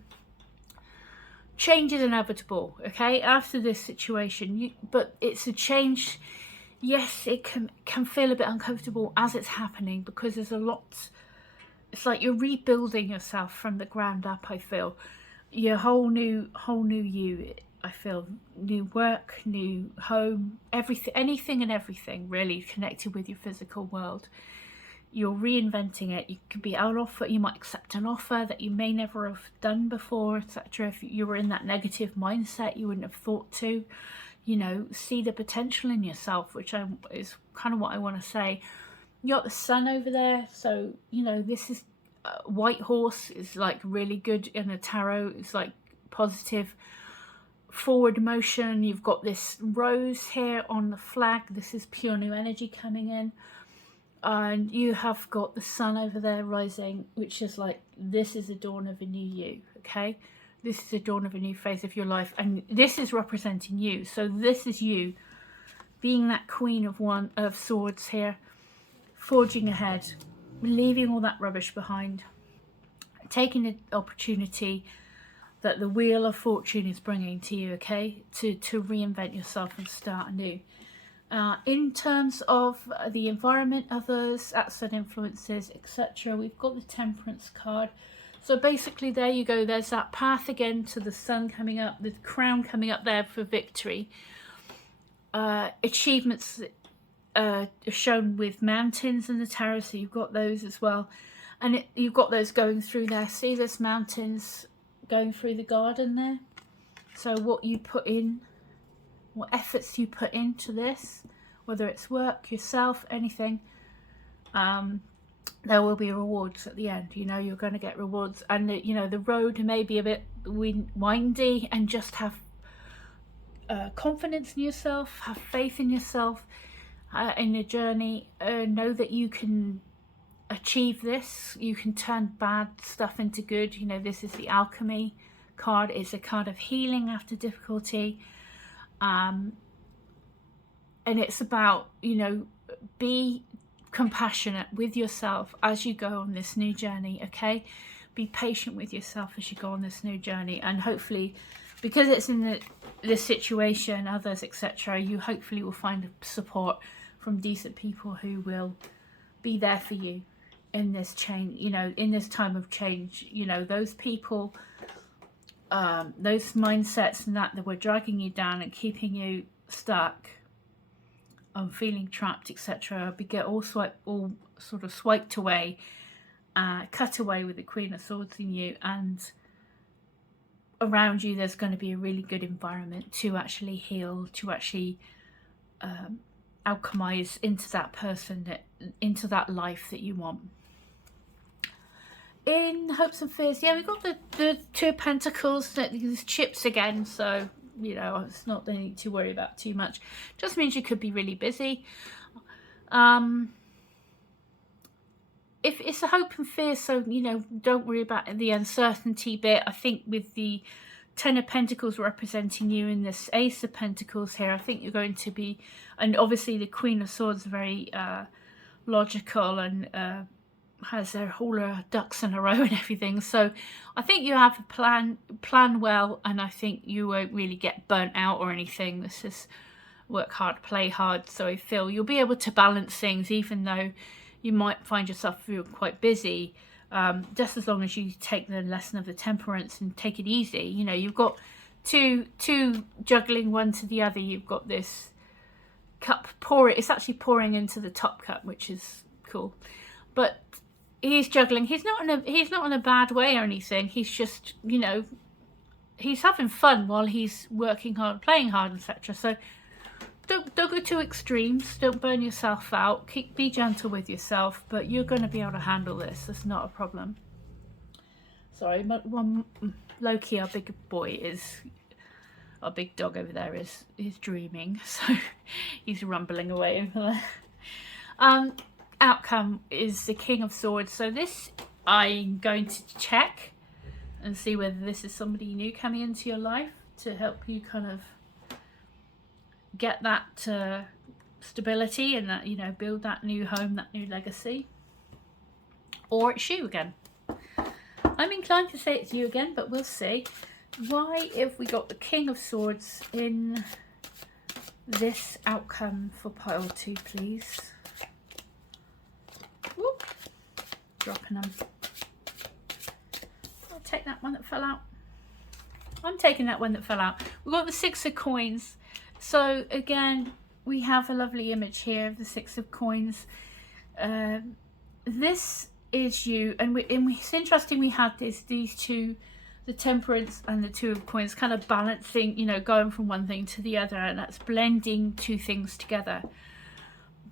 change is inevitable. Okay, after this situation, but it's a change. Yes, it can feel a bit uncomfortable as it's happening, because there's a lot. It's like you're rebuilding yourself from the ground up. I feel your whole new you. I feel new work, new home, everything, anything and everything really connected with your physical world. You're reinventing it. You could be out offer. You might accept an offer that you may never have done before, etc. If you were in that negative mindset, you wouldn't have thought to. You know, see the potential in yourself, which is kind of what I want to say. You got the sun over there, so you know this is white horse is like really good in the tarot. It's like positive forward motion. You've got this rose here on the flag. This is pure new energy coming in, and you have got the sun over there rising, which is like this is the dawn of a new you. Okay, this is the dawn of a new phase of your life, and this is representing you. So this is you being that queen of swords here, forging ahead, leaving all that rubbish behind, taking the opportunity that the wheel of fortune is bringing to you, okay, to reinvent yourself and start anew. In terms of the environment, others, outside influences, etc., we've got the Temperance card. So basically there you go, there's that path again to the sun coming up, the crown coming up there for victory. Achievements are shown with mountains in the tarot, so you've got those as well. And you've got those going through there. See, there's mountains going through the garden there. So what you put in, what efforts you put into this, whether it's work, yourself, anything, there will be rewards at the end. You know, you're going to get rewards. And, you know, the road may be a bit windy, and just have confidence in yourself, have faith in yourself in the journey. Know that you can achieve this. You can turn bad stuff into good. You know, this is the alchemy card. It's a card of healing after difficulty. And it's about, you know, be compassionate with yourself as you go on this new journey. Okay, be patient with yourself as you go on this new journey, and hopefully, because it's in this situation, others, etc., you hopefully will find support from decent people who will be there for you in this change, you know, in this time of change. You know, those people, those mindsets and that were dragging you down and keeping you stuck, feeling trapped, etc., get all sort of swiped away, cut away with the Queen of Swords in you. And around you there's going to be a really good environment to actually heal, to actually alchemize into that person, into that life that you want. In Hopes and Fears, yeah, we got the Two of Pentacles, these chips again, so you know, it's not anything to worry about too much. Just means you could be really busy. If it's a hope and fear, so you know, don't worry about the uncertainty bit. I think with the Ten of Pentacles representing you in this Ace of Pentacles here, I think you're going to be, and obviously the Queen of Swords is very logical and has all her ducks in a row and everything. So I think you have a plan well, and I think you won't really get burnt out or anything. This is work hard, play hard. So I feel you'll be able to balance things, even though you might find yourself feeling quite busy. Just as long as you take the lesson of the Temperance and take it easy. You know, you've got two juggling one to the other. You've got this cup it's actually pouring into the top cup, which is cool. But he's juggling. He's not in a bad way or anything. He's just, you know, he's having fun while he's working hard, playing hard, etc. So don't go to extremes. Don't burn yourself out. Be gentle with yourself, but you're going to be able to handle this. It's not a problem. Sorry, Loki, our big boy, our big dog over there is dreaming, so he's rumbling away over there. Outcome is the King of Swords. So this, I'm going to check and see whether this is somebody new coming into your life to help you kind of get that stability and that, you know, build that new home, that new legacy. Or it's you again. I'm inclined to say it's you again, but we'll see. Why have we got the King of Swords in this outcome for pile 2, please? Whoop. Dropping them. I'll take that one that fell out. I'm taking that one that fell out. We've got the 6 of coins. So again, we have a lovely image here of the 6 of coins. This is you, and it's interesting we had these two, the Temperance and the 2 of coins, kind of balancing, you know, going from one thing to the other, and that's blending 2 things together.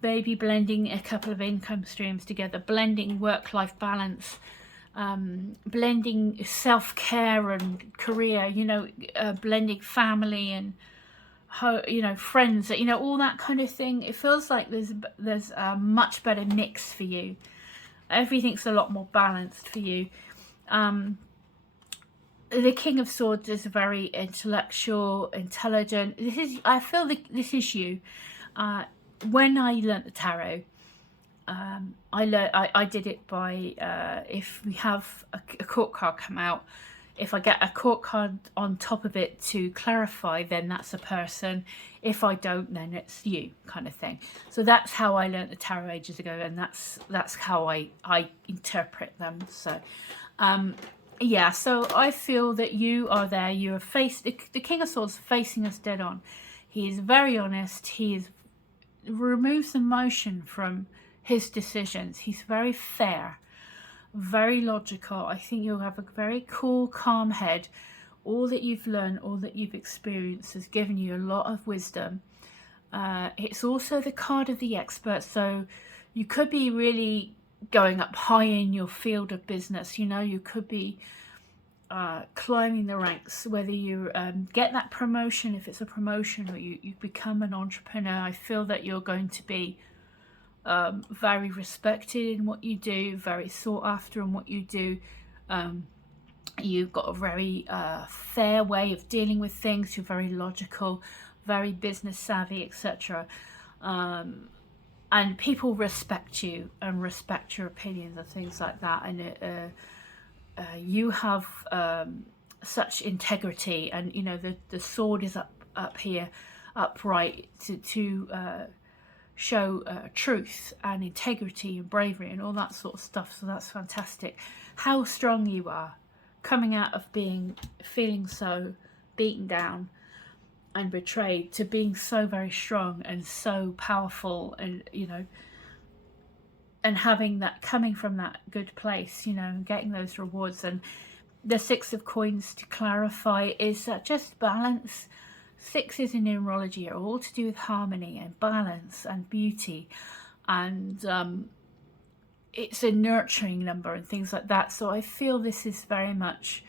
Maybe blending a couple of income streams together, blending work-life balance, blending self-care and career, you know, blending family and, you know, friends, you know, all that kind of thing. It feels like there's a much better mix for you. Everything's a lot more balanced for you. The King of Swords is very intellectual, intelligent. I feel this is you. When I learnt the tarot, I did it by if we have a court card come out, if I get a court card on top of it to clarify, then that's a person. If I don't, then it's you, kind of thing. So that's how I learnt the tarot ages ago, and that's how I interpret them. So yeah, so I feel that you are there. You are the King of Swords facing us dead on. He is very honest. He removes emotion from his decisions. He's very fair, very logical. I think you'll have a very cool, calm head. All that you've learned, all that you've experienced has given you a lot of wisdom. It's also the card of the expert, so you could be really going up high in your field of business. You know, you could be climbing the ranks, whether you get that promotion, if it's a promotion, or you become an entrepreneur. I feel that you're going to be very respected in what you do, very sought after in what you do. You've got a very fair way of dealing with things. You're very logical, very business savvy, etc. And people respect you and respect your opinions and things like that. And you have such integrity, and you know the sword is up here, upright to show truth and integrity and bravery and all that sort of stuff. So that's fantastic. How strong you are, coming out of feeling so beaten down and betrayed, to being so very strong and so powerful, and you know, and having that, coming from that good place, you know, and getting those rewards. And the 6 of coins, to clarify, is that just balance. 6s in numerology are all to do with harmony and balance and beauty, and it's a nurturing number and things like that. So I feel this is very much,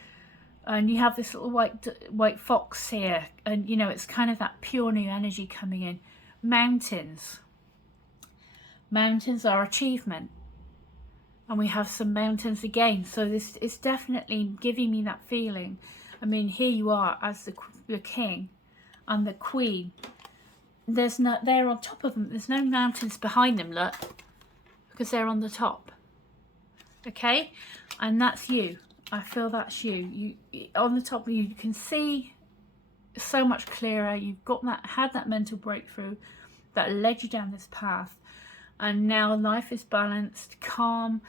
and you have this little white fox here, and you know, it's kind of that pure new energy coming in. Mountains are achievement, and we have some mountains again. So this is definitely giving me that feeling. I mean, here you are as the king and the queen. There's no, they're on top of them. There's no mountains behind them, look, because they're on the top. Okay, and that's you. I feel that's you. You on the top. You can see so much clearer. You've got that, had that mental breakthrough that led you down this path, and now life is balanced, calm.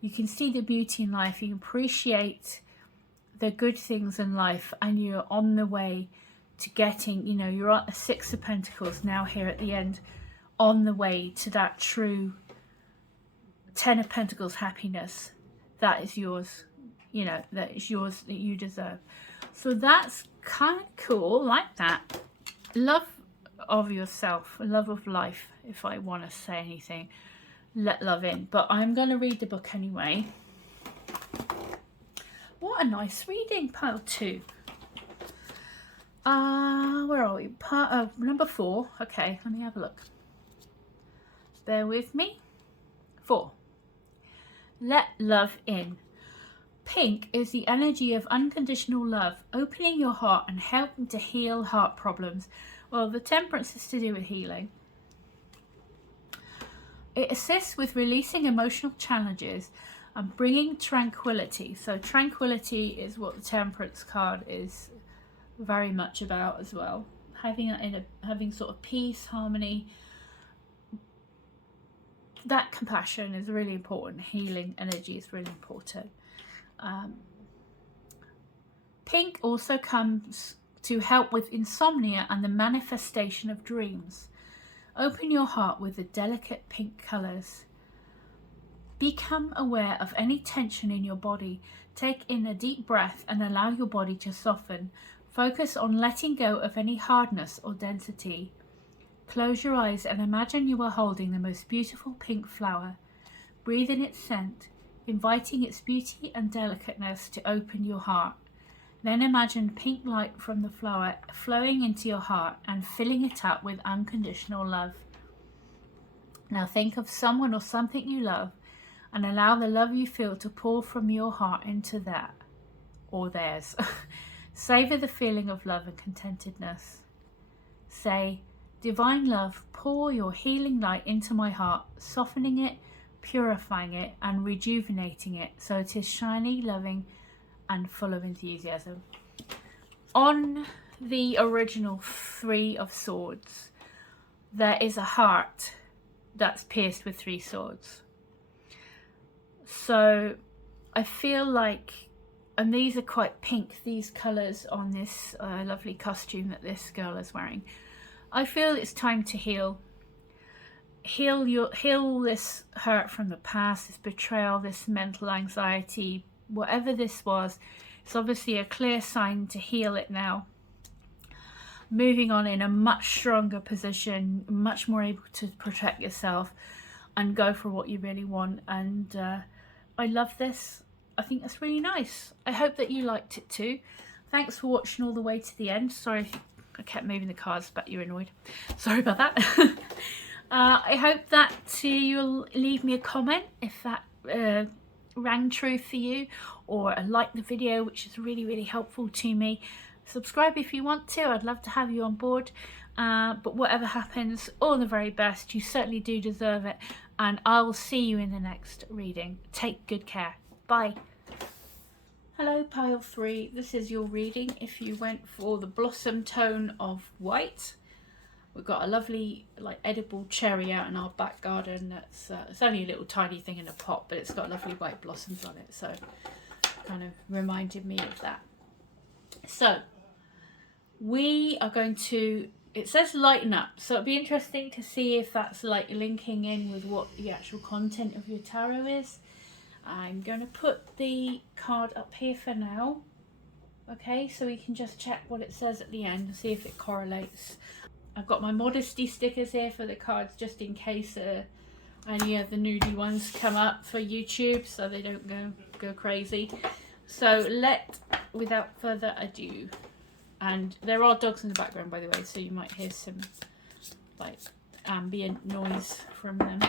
You can see the beauty in life. You appreciate the good things in life, and you're on the way to getting, you know, you're at the 6 of Pentacles now here at the end, on the way to that true 10 of Pentacles happiness that is yours. you know, that is yours, that you deserve. So that's kind of cool, like that. Love of yourself, love of life, if I want to say anything. Let love in. But I'm going to read the book anyway. What a nice reading, pile 2. Where are we? Number 4. Okay, let me have a look. Bear with me. 4. Let love in. Pink is the energy of unconditional love, opening your heart and helping to heal heart problems. Well, the temperance is to do with healing. It assists with releasing emotional challenges and bringing tranquility. So tranquility is what the temperance card is very much about as well. Having sort of peace, harmony. That compassion is really important. Healing energy is really important. Pink also comes to help with insomnia and the manifestation of dreams. Open your heart with the delicate pink colours. Become aware of any tension in your body. Take in a deep breath and allow your body to soften. Focus on letting go of any hardness or density. Close your eyes and imagine you are holding the most beautiful pink flower. Breathe in its scent, inviting its beauty and delicateness to open your heart. Then imagine pink light from the flower flowing into your heart and filling it up with unconditional love. Now think of someone or something you love and allow the love you feel to pour from your heart into that or theirs. Savor the feeling of love and contentedness. Say, divine love, pour your healing light into my heart, softening it, purifying it and rejuvenating it so it is shiny, loving and full of enthusiasm. On the original 3 of Swords, there is a heart that's pierced with 3 swords. So I feel like, and these are quite pink, these colours on this lovely costume that this girl is wearing. I feel it's time to heal. Heal this hurt from the past, this betrayal, this mental anxiety, whatever this was. It's obviously a clear sign to heal it now. Moving on in a much stronger position, much more able to protect yourself and go for what you really want. And I love this. I think that's really nice. I hope that you liked it too. Thanks for watching all the way to the end. Sorry if I kept moving the cards, but you're annoyed. Sorry about that. I hope that you'll leave me a comment if that rang true for you, or like the video, which is really, really helpful to me. Subscribe if you want to. I'd love to have you on board. But whatever happens, all the very best. You certainly do deserve it. And I will see you in the next reading. Take good care. Bye. Hello, pile 3. This is your reading if you went for the blossom tone of white. We've got a lovely, like, edible cherry out in our back garden. That's it's only a little tiny thing in a pot, but it's got lovely white blossoms on it. So kind of reminded me of that. So we are going to, it says lighten up, so it'll be interesting to see if that's like linking in with what the actual content of your tarot is. I'm going to put the card up here for now, okay, so we can just check what it says at the end and see if it correlates. I've got my modesty stickers here for the cards just in case any of the nudie ones come up for YouTube, so they don't go crazy. So without further ado, and there are dogs in the background, by the way, so you might hear some like ambient noise from them.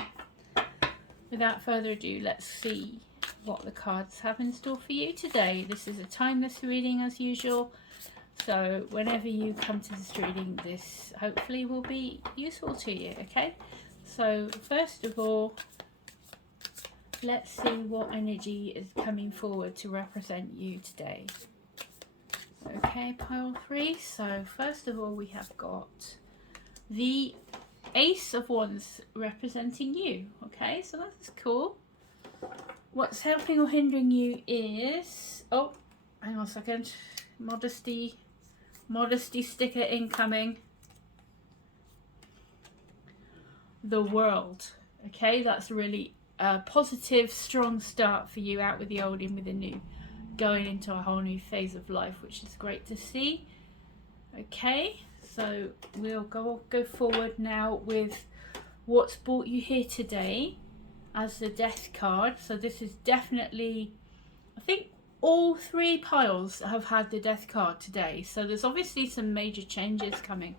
Without further ado, let's see what the cards have in store for you today. This is a timeless reading as usual, so whenever you come to this reading, this hopefully will be useful to you, okay? So first of all, let's see what energy is coming forward to represent you today. Okay, pile 3. So first of all, we have got the Ace of Wands representing you. Okay, so that's cool. What's helping or hindering you is, oh, hang on a second, modesty sticker incoming. The World. Okay, that's really a positive, strong start for you, out with the old, in with the new. going into a whole new phase of life, which is great to see. Okay, so we'll go forward now with what's brought you here today as the Death card. So this is definitely, I think all 3 piles have had the Death card today, so there's obviously some major changes coming.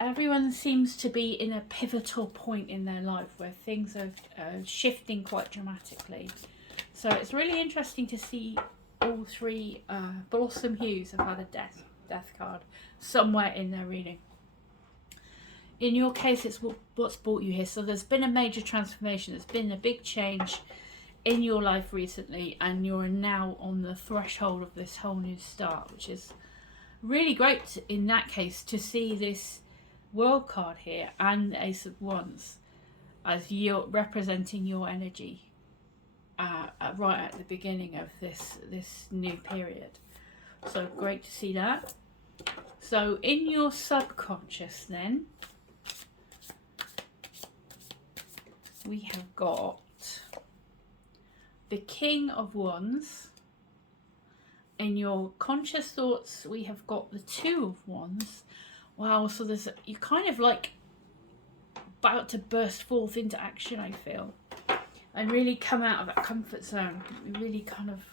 Everyone seems to be in a pivotal point in their life where things are shifting quite dramatically. So it's really interesting to see all 3 Blossom Hues have had a death card somewhere in their reading. In your case, it's what's brought you here. So there's been a major transformation. There's been a big change in your life recently, and you're now on the threshold of this whole new start, which is really great in that case to see this World card here and the Ace of Wands as you're representing your energy right at the beginning of this new period. So great to see that. So in your subconscious then, we have got the King of Wands. In your conscious thoughts, we have got the Two of Wands. Wow, so you're kind of like about to burst forth into action, I feel, and really come out of that comfort zone. You're really kind of,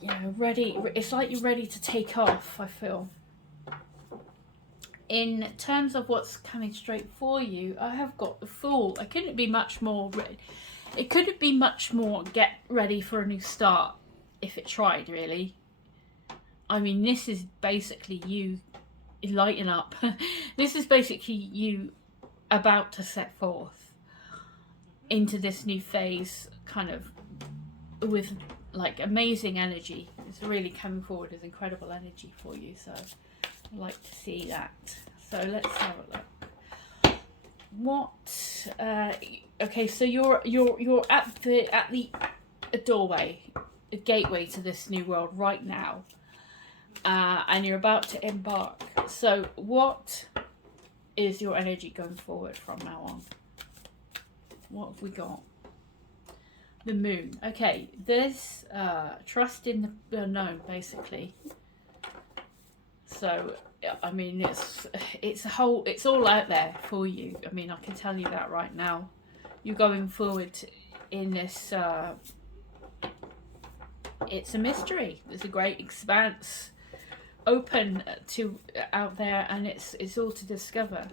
you know, ready. It's like you're ready to take off, I feel. In terms of what's coming straight for you, I have got the Fool. I couldn't be much more. It couldn't be much more get ready for a new start if it tried, really. I mean, this is basically you lighten up. This is basically you about to set forth into this new phase, kind of with like amazing energy. It's really coming forward as incredible energy for you, so I'd like to see that. So let's have a look. What okay, so you're at the doorway, a gateway to this new world right now, and you're about to embark. So what is your energy going forward from now on? What have we got? The Moon. Okay, there's trust in the unknown, basically. So I mean, it's all out there for you. I mean, I can tell you that right now. You're going forward in this. It's a mystery. There's a great expanse open to out there, and it's all to discover.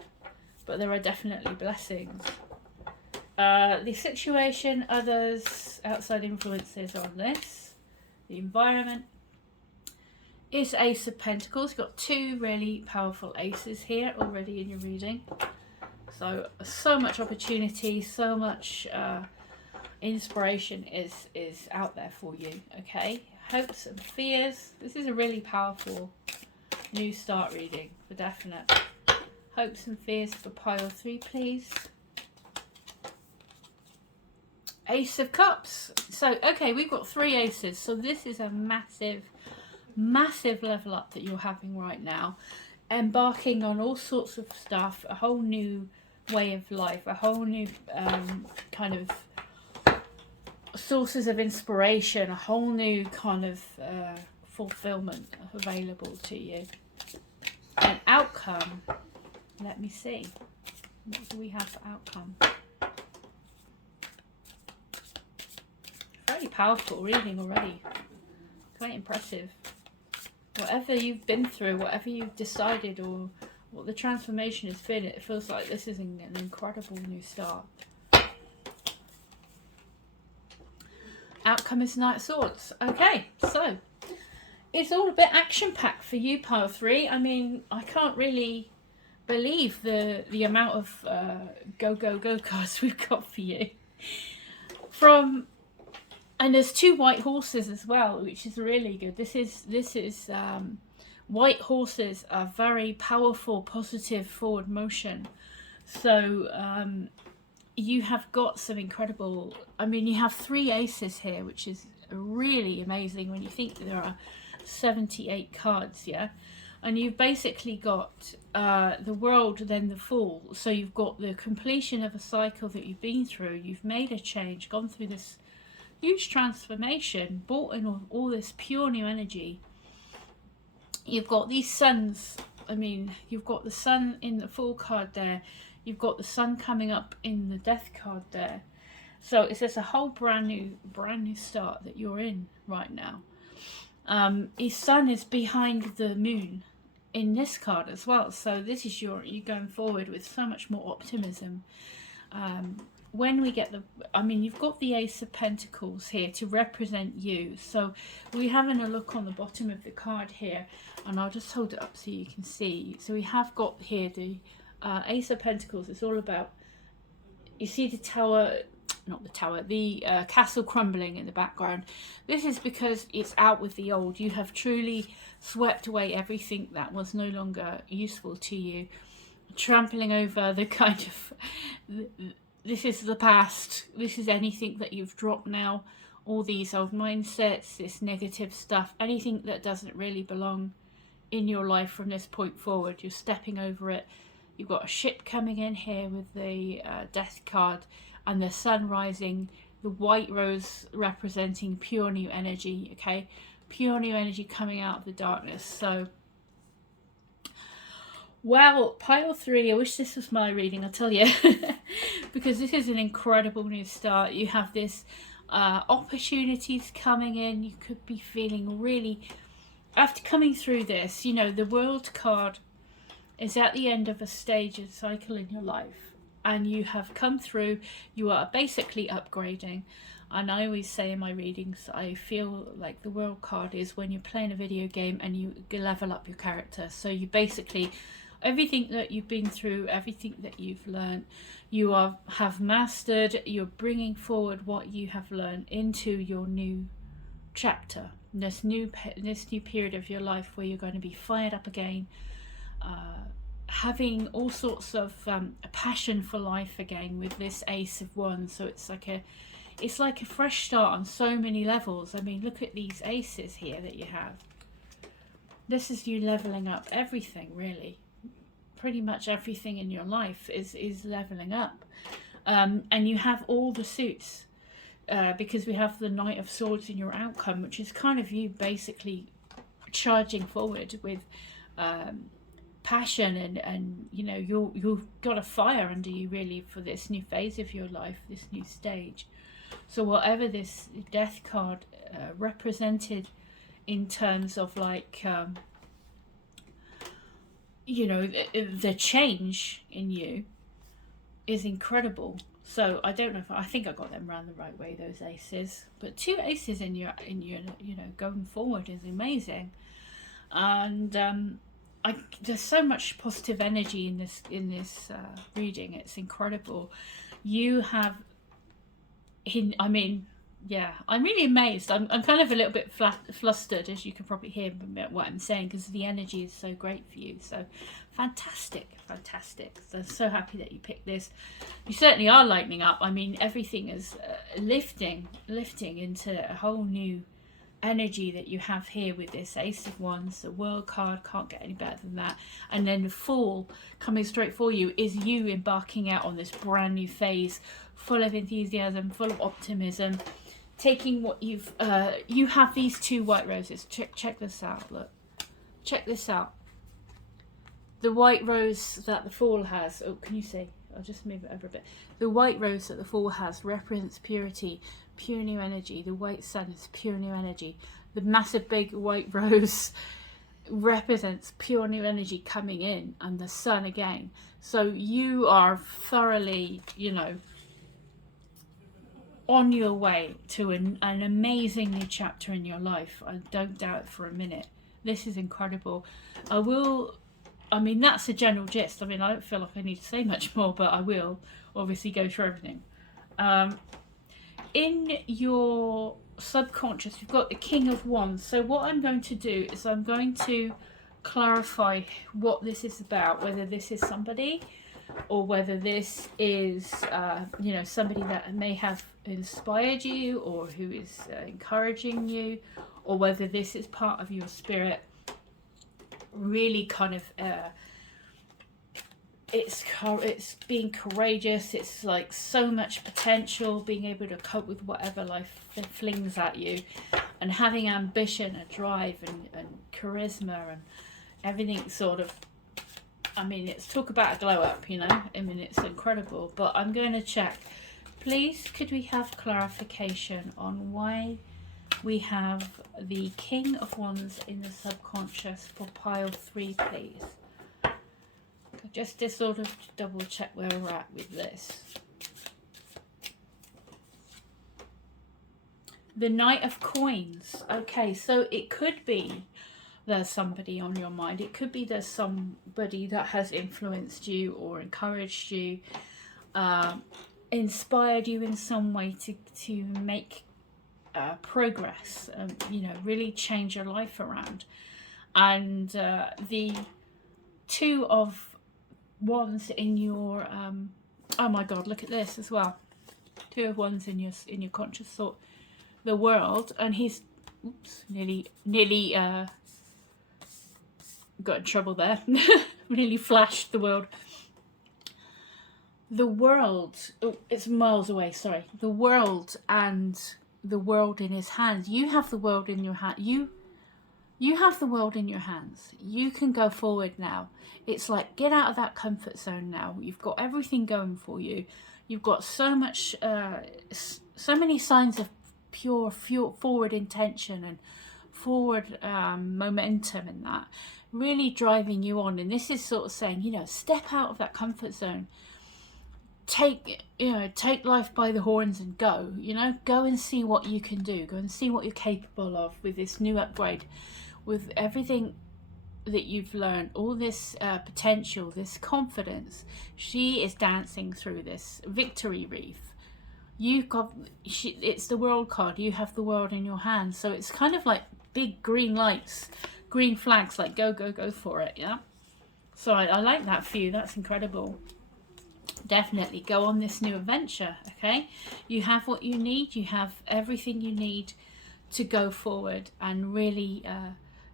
But there are definitely blessings. The situation, others, outside influences on this, the environment, is Ace of Pentacles. You've got 2 really powerful aces here already in your reading. So much opportunity, so much inspiration is out there for you. Okay, hopes and fears. This is a really powerful new start reading for definite. Hopes and fears for pile 3, please. Ace of Cups. So okay, we've got 3 aces, so this is a massive level up that you're having right now, embarking on all sorts of stuff, a whole new way of life, a whole new kind of sources of inspiration, a whole new kind of fulfillment available to you. An outcome, let me see, what do we have for outcome? Very powerful reading already, quite impressive. Whatever you've been through, whatever you've decided, or what the transformation has been, it feels like this is an incredible new start. Outcome is Knight of Swords. Okay, so it's all a bit action-packed for you, pile 3. I mean, I can't really believe the amount of go cards we've got for you. And there's 2 white horses as well, which is really good. This is white horses are very powerful, positive forward motion. So you have got some incredible. I mean, you have 3 aces here, which is really amazing when you think there are 78 cards, yeah. And you've basically got the World, then the Fool. So you've got the completion of a cycle that you've been through. You've made a change, gone through this huge transformation, brought in all this pure new energy. You've got these suns. I mean, you've got the sun in the Fool card there. You've got the sun coming up in the Death card there. So it's just a whole brand new start that you're in right now. His sun is behind the moon in this card as well. So this is you're going forward with so much more optimism. When we get you've got the Ace of Pentacles here to represent you. So we're having a look on the bottom of the card here, and I'll just hold it up so you can see. So we have got here the Ace of Pentacles. It's all about, you see the tower, not the tower, the castle crumbling in the background. This is because it's out with the old. You have truly swept away everything that was no longer useful to you, trampling over the kind of, this is the past, this is anything that you've dropped now, all these old mindsets, this negative stuff, anything that doesn't really belong in your life from this point forward. You're stepping over it. You've got a ship coming in here with the Death card and the sun rising, the white rose representing pure new energy, okay? Pure new energy coming out of the darkness. So, well, pile 3, I wish this was my reading, I'll tell you, because this is an incredible new start. You have this opportunities coming in. You could be feeling really, after coming through this, you know, the World card is at the end of a stage and cycle in your life, and you have come through. You are basically upgrading. And I always say in my readings, I feel like the World card is when you're playing a video game and you level up your character. So you basically, everything that you've been through, everything that you've learned, you have mastered. You're bringing forward what you have learned into your new chapter, this new period of your life where you're going to be fired up again, having all sorts of a passion for life again with this Ace of Wands. So it's like a fresh start on so many levels. I mean, look at these aces here that you have. This is you leveling up everything, really. Pretty much everything in your life is leveling up. And you have all the suits, because we have the Knight of Swords in your outcome, which is kind of you basically charging forward with passion, and you know, you've got a fire under you really for this new phase of your life, this new stage. So whatever this Death card represented in terms of like you know, the change in you is incredible. So I don't know if I think I got them around the right way, those aces, but 2 aces in your you know, going forward is amazing. And there's so much positive energy in this reading. It's incredible. You have, I mean, yeah, I'm really amazed. I'm kind of a little bit flustered, as you can probably hear what I'm saying, because the energy is so great for you. So fantastic. So I'm so happy that you picked this. You certainly are lightening up. I mean, everything is lifting into a whole new energy that you have here with this Ace of Wands. The World card, can't get any better than that. And then the Fool coming straight for you is you embarking out on this brand new phase, full of enthusiasm, full of optimism, taking what you've you have these 2 white roses. Check this out. Look, check this out. The white rose that the Fool has, oh, can you see? I'll just move it over a bit. The white rose that the Fool has represents purity, pure new energy. The white sun is pure new energy. The massive big white rose represents pure new energy coming in, and the sun again. So you are thoroughly, you know, on your way to an amazing new chapter in your life. I don't doubt it for a minute. This is incredible. I mean, that's the general gist. I mean, I don't feel like I need to say much more, but I will obviously go through everything. In your subconscious, you've got the King of Wands. So what I'm going to do is I'm going to clarify what this is about, whether this is somebody or whether this is, you know, somebody that may have inspired you or who is encouraging you, or whether this is part of your spirit really kind of it's being courageous. It's like so much potential, being able to cope with whatever life flings at you, and having ambition and drive and charisma and everything sort of. I mean, it's talk about a glow up, you know. I mean, it's incredible. But I'm going to check. Please, could we have clarification on why we have the King of Wands in the subconscious for pile 3, please? Just to sort of double check where we're at with this. The Knight of Coins. Okay, so it could be there's somebody on your mind. It could be there's somebody that has influenced you or encouraged you, inspired you in some way to make progress, you know, really change your life around. And the Two of Wands in your oh my god, look at this as well. Two of Wands in your conscious thought, the World, and he's nearly got in trouble there. Really flashed the World. The World, oh, it's miles away, sorry. The World and the World in his hands. You have the world in your hand. You have the world in your hands. You can go forward now. It's like, get out of that comfort zone now. You've got everything going for you. You've got so much, so many signs of pure forward intention and forward momentum in that. Really driving you on. And this is sort of saying, you know, step out of that comfort zone. Take life by the horns and go, you know, go and see what you can do. Go and see what you're capable of with this new upgrade, with everything that you've learned, all this potential, this confidence. She is dancing through this victory wreath. You've got, it's the World card. You have the world in your hands. So it's kind of like big green lights, green flags, like go, go, go for it, yeah? So I like that for you. That's incredible. Definitely go on this new adventure, okay? You have what you need. You have everything you need to go forward and really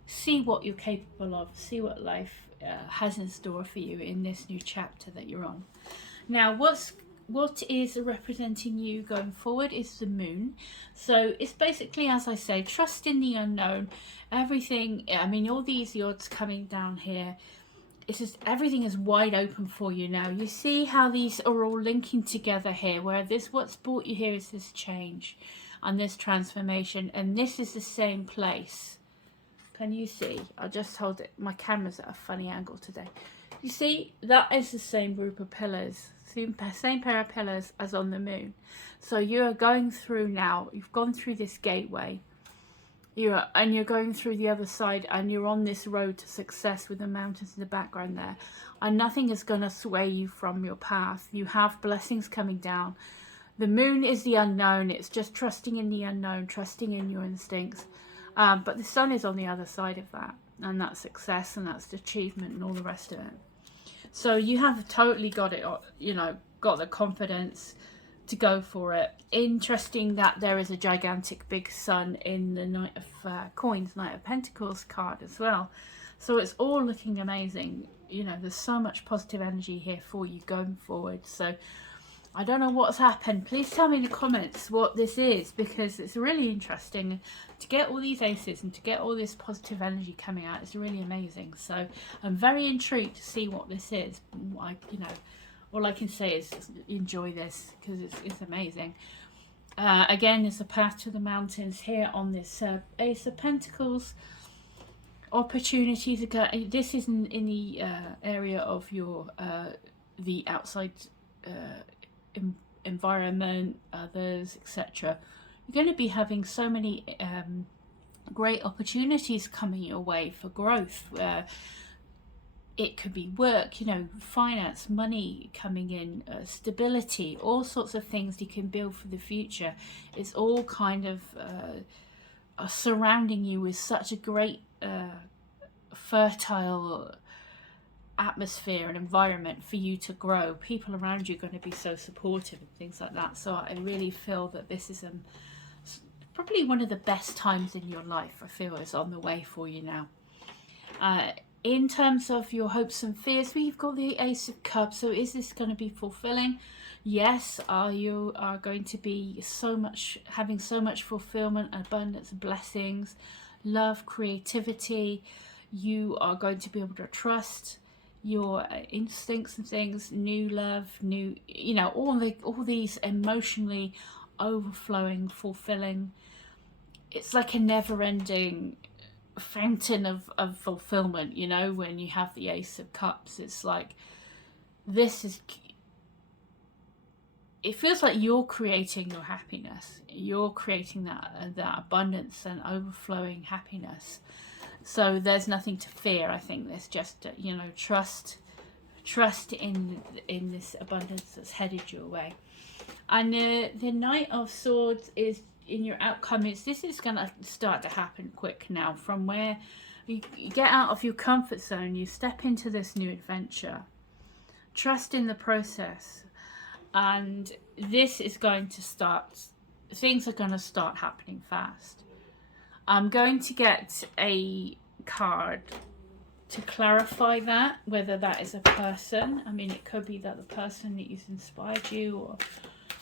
see what you're capable of, see what life has in store for you in this new chapter that you're on. Now, what is representing you going forward is the Moon. So it's basically, as I say, trust in the unknown. Everything, I mean, all these odds coming down here, it's just everything is wide open for you now. You see how these are all linking together here, where what's brought you here is this change and this transformation, and this is the same place. Can you see? I'll just hold it. My camera's at a funny angle today. You see, that is the same group of pillars, same pair of pillars as on the Moon. So you are going through now, you've gone through this gateway, you're going through the other side, and you're on this road to success with the mountains in the background there, and nothing is going to sway you from your path. You have blessings coming down. The Moon is the unknown. It's just trusting in the unknown, trusting in your instincts, but the Sun is on the other side of that, and that's success, and that's achievement, and all the rest of it. So you have totally got it, you know, got the confidence to go for it. Interesting that there is a gigantic big sun in the Knight of Coins, Knight of Pentacles card as well. So it's all looking amazing. You know, there's so much positive energy here for you going forward. So I don't know what's happened. Please tell me in the comments what this is, because it's really interesting to get all these aces and to get all this positive energy coming out. It's really amazing. So I'm very intrigued to see what this is. You know, all I can say is just enjoy this, because it's amazing. Again, there's a path to the mountains here on this Ace of Pentacles. Opportunity to go. This is in the area of your the outside environment, others, etc. You're going to be having so many great opportunities coming your way for growth. It could be work, you know, finance, money coming in, stability, all sorts of things you can build for the future. It's all kind of surrounding you with such a great fertile atmosphere and environment for you to grow. People around you are going to be so supportive and things like that. So I really feel that this is probably one of the best times in your life. I feel is on the way for you now. In terms of your hopes and fears, we've got the Ace of Cups. So is this going to be fulfilling? Yes. You are going to be having so much fulfillment, abundance, blessings, love, creativity. You are going to be able to trust your instincts and things, new love, new, all these emotionally overflowing, fulfilling. It's like a never-ending fountain of fulfillment, when you have the Ace of Cups. It's like, it feels like you're creating your happiness. You're creating that abundance and overflowing happiness. So there's nothing to fear. I think there's just, trust in this abundance that's headed your way. And the Knight of Swords is in your outcome. This is going to start to happen quick now. From where you get out of your comfort zone, you step into this new adventure. Trust in the process. And this is going to start, things are going to start happening fast. I'm going to get a card to clarify that, whether that is a person. I mean, it could be that the person that has inspired you or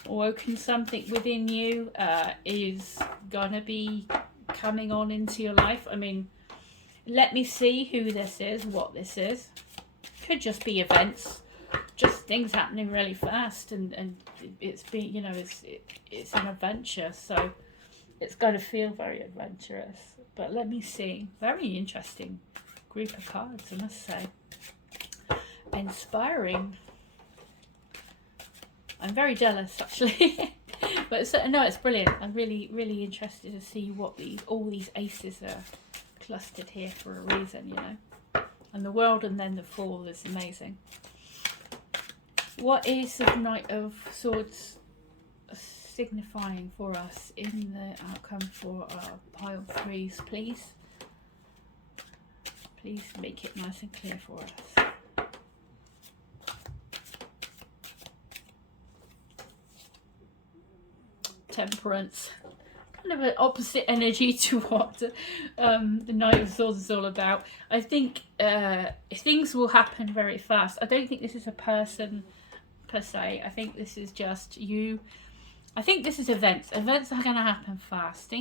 awoken something within you is going to be coming on into your life. I mean, let me see who this is, what this is. Could just be events, just things happening really fast, and it's been, it's an adventure, so it's going to feel very adventurous. But let me see. Very interesting group of cards, I must say. Inspiring. I'm very jealous, actually. But no, it's brilliant. I'm really, really interested to see what all these aces are clustered here for a reason, And the World and then the Fool is amazing. What is the Knight of Swords signifying for us in the outcome for our pile threes, please? Please make it nice and clear for us. Temperance. Kind of an opposite energy to what the Knight of Swords is all about. I think things will happen very fast. I don't think this is a person per se. I think this is just you. I think this is events. Events are going to happen fast.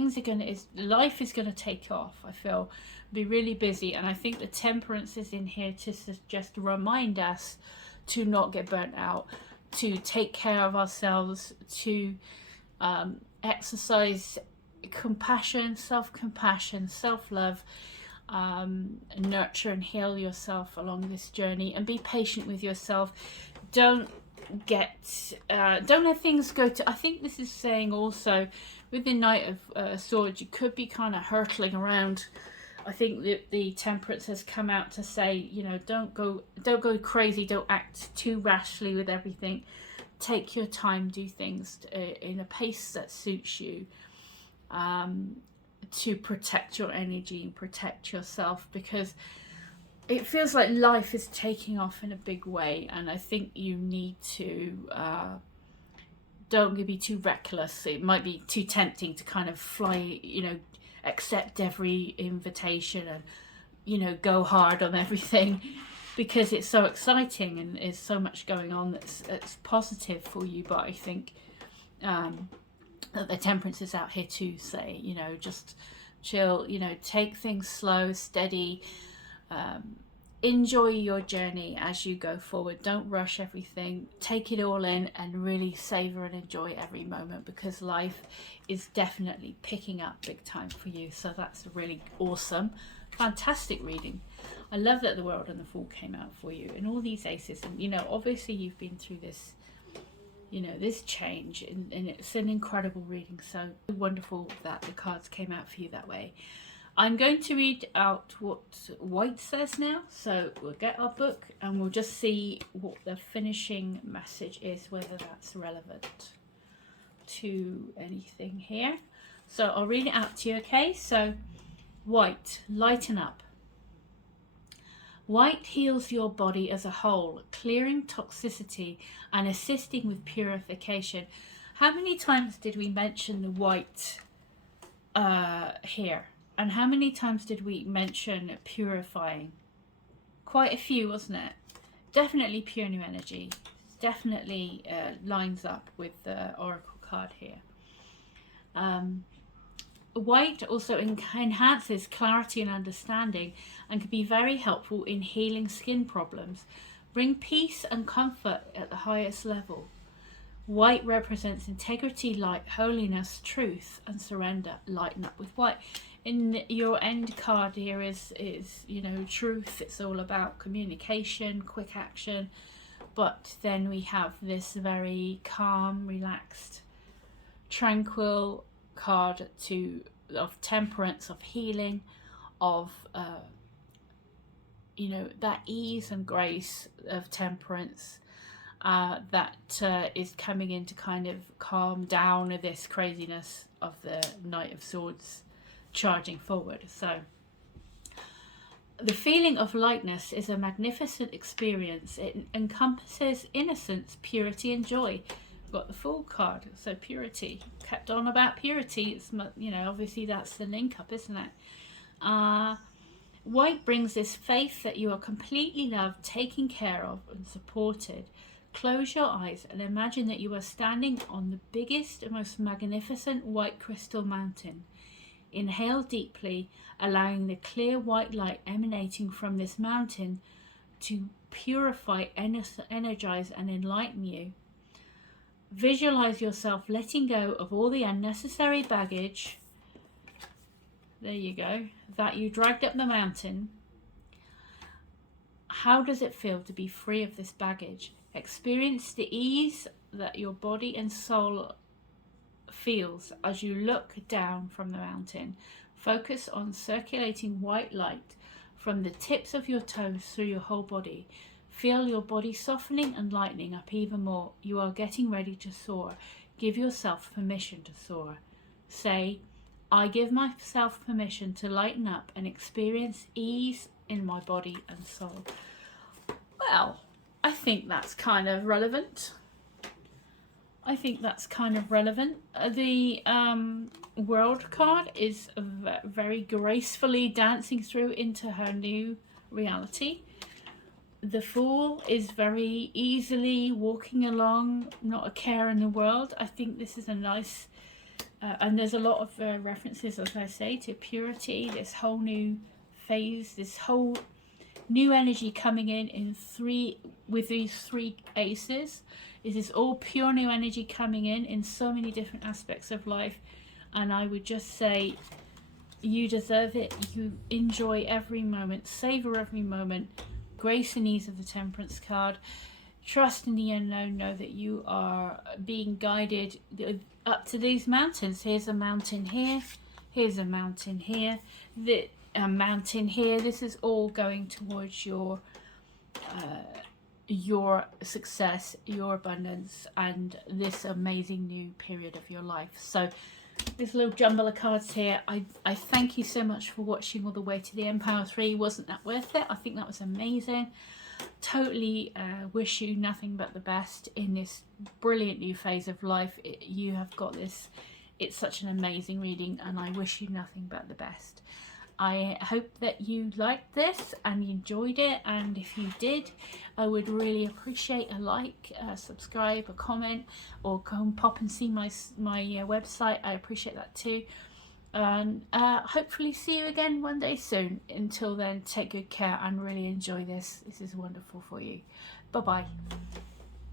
Life is going to take off. I feel be really busy, and I think the Temperance is in here to just remind us to not get burnt out, to take care of ourselves, to exercise compassion, self-compassion, self-love, nurture and heal yourself along this journey, and be patient with yourself. Don't let things go to, I think this is saying also with the Knight of Swords, you could be kind of hurtling around. I think that the Temperance has come out to say, don't go crazy, don't act too rashly with everything. Take your time, do things in a pace that suits you, to protect your energy and protect yourself, because it feels like life is taking off in a big way, and I think you need to don't be too reckless. It might be too tempting to kind of fly, accept every invitation and go hard on everything, because it's so exciting and there's so much going on that's positive for you. But I think that the Temperance is out here to say, just chill, take things slow, steady, enjoy your journey as you go forward. Don't rush everything. Take it all in and really savor and enjoy every moment, because life is definitely picking up big time for you. So that's a really awesome, fantastic reading. I love that the World and the Fool came out for you, and all these aces, and obviously you've been through this, this change, and it's an incredible reading. So wonderful that the cards came out for you that way. I'm going to read out what White says now. So we'll get our book and we'll just see what the finishing message is, whether that's relevant to anything here. So I'll read it out to you, okay? So White, lighten up. White heals your body as a whole, clearing toxicity and assisting with purification. How many times did we mention the white here? And how many times did we mention purifying? quite a few, wasn't it? Definitely pure new energy. Definitely lines up with the oracle card here. White also enhances clarity and understanding and can be very helpful in healing skin problems. Bring peace and comfort at the highest level. White represents integrity, light, holiness, truth, and surrender. Lighten up with white. In your end card here is you know, truth. It's all about communication, quick action. But then we have this very calm, relaxed, tranquil card of temperance, of healing, of you know, that ease and grace of temperance that is coming in to kind of calm down this craziness of the Knight of Swords charging forward. So the feeling of lightness is a magnificent experience. It encompasses innocence, purity, and joy. We've got the Fool card, so purity. Kept on about purity. It's, you know, obviously that's the link up, isn't it? White brings this faith that you are completely loved, taken care of, and supported. Close your eyes and imagine that you are standing on the biggest and most magnificent white crystal mountain. Inhale deeply, allowing the clear white light emanating from this mountain to purify, energize, and enlighten you. Visualize yourself letting go of all the unnecessary baggage, there you go, that you dragged up the mountain. How does it feel to be free of this baggage? Experience the ease that your body and soul feels as you look down from the mountain. Focus on circulating white light from the tips of your toes through your whole body. Feel your body softening and lightening up even more. You are getting ready to soar. Give yourself permission to soar. Say, I give myself permission to lighten up and experience ease in my body and soul. Well, I think that's kind of relevant. The World card is very gracefully dancing through into her new reality. The Fool is very easily walking along, not a care in the world. I think this is a nice, and there's a lot of references, as I say, to purity, this whole new phase, this whole new energy coming in with these three aces. It is all pure new energy coming in so many different aspects of life, and I would just say you deserve it. You enjoy every moment, savor every moment. Grace and ease of the Temperance card. Trust in the unknown. Know that you are being guided up to these mountains. Here's a mountain here, here's a mountain here, a mountain here. This is all going towards your success, your abundance, and this amazing new period of your life. So this little jumble of cards here. I thank you so much for watching all the way to the Empire 3. Wasn't that worth it? I think that was amazing. Totally wish you nothing but the best in this brilliant new phase of life. You have got this. It's such an amazing reading, and I wish you nothing but the best. I hope that you liked this and you enjoyed it, and if you did, I would really appreciate a like, subscribe, a comment, or come pop and see my website. I appreciate that too, and hopefully see you again one day soon. Until then, take good care and really enjoy this. This is wonderful for you. Bye bye.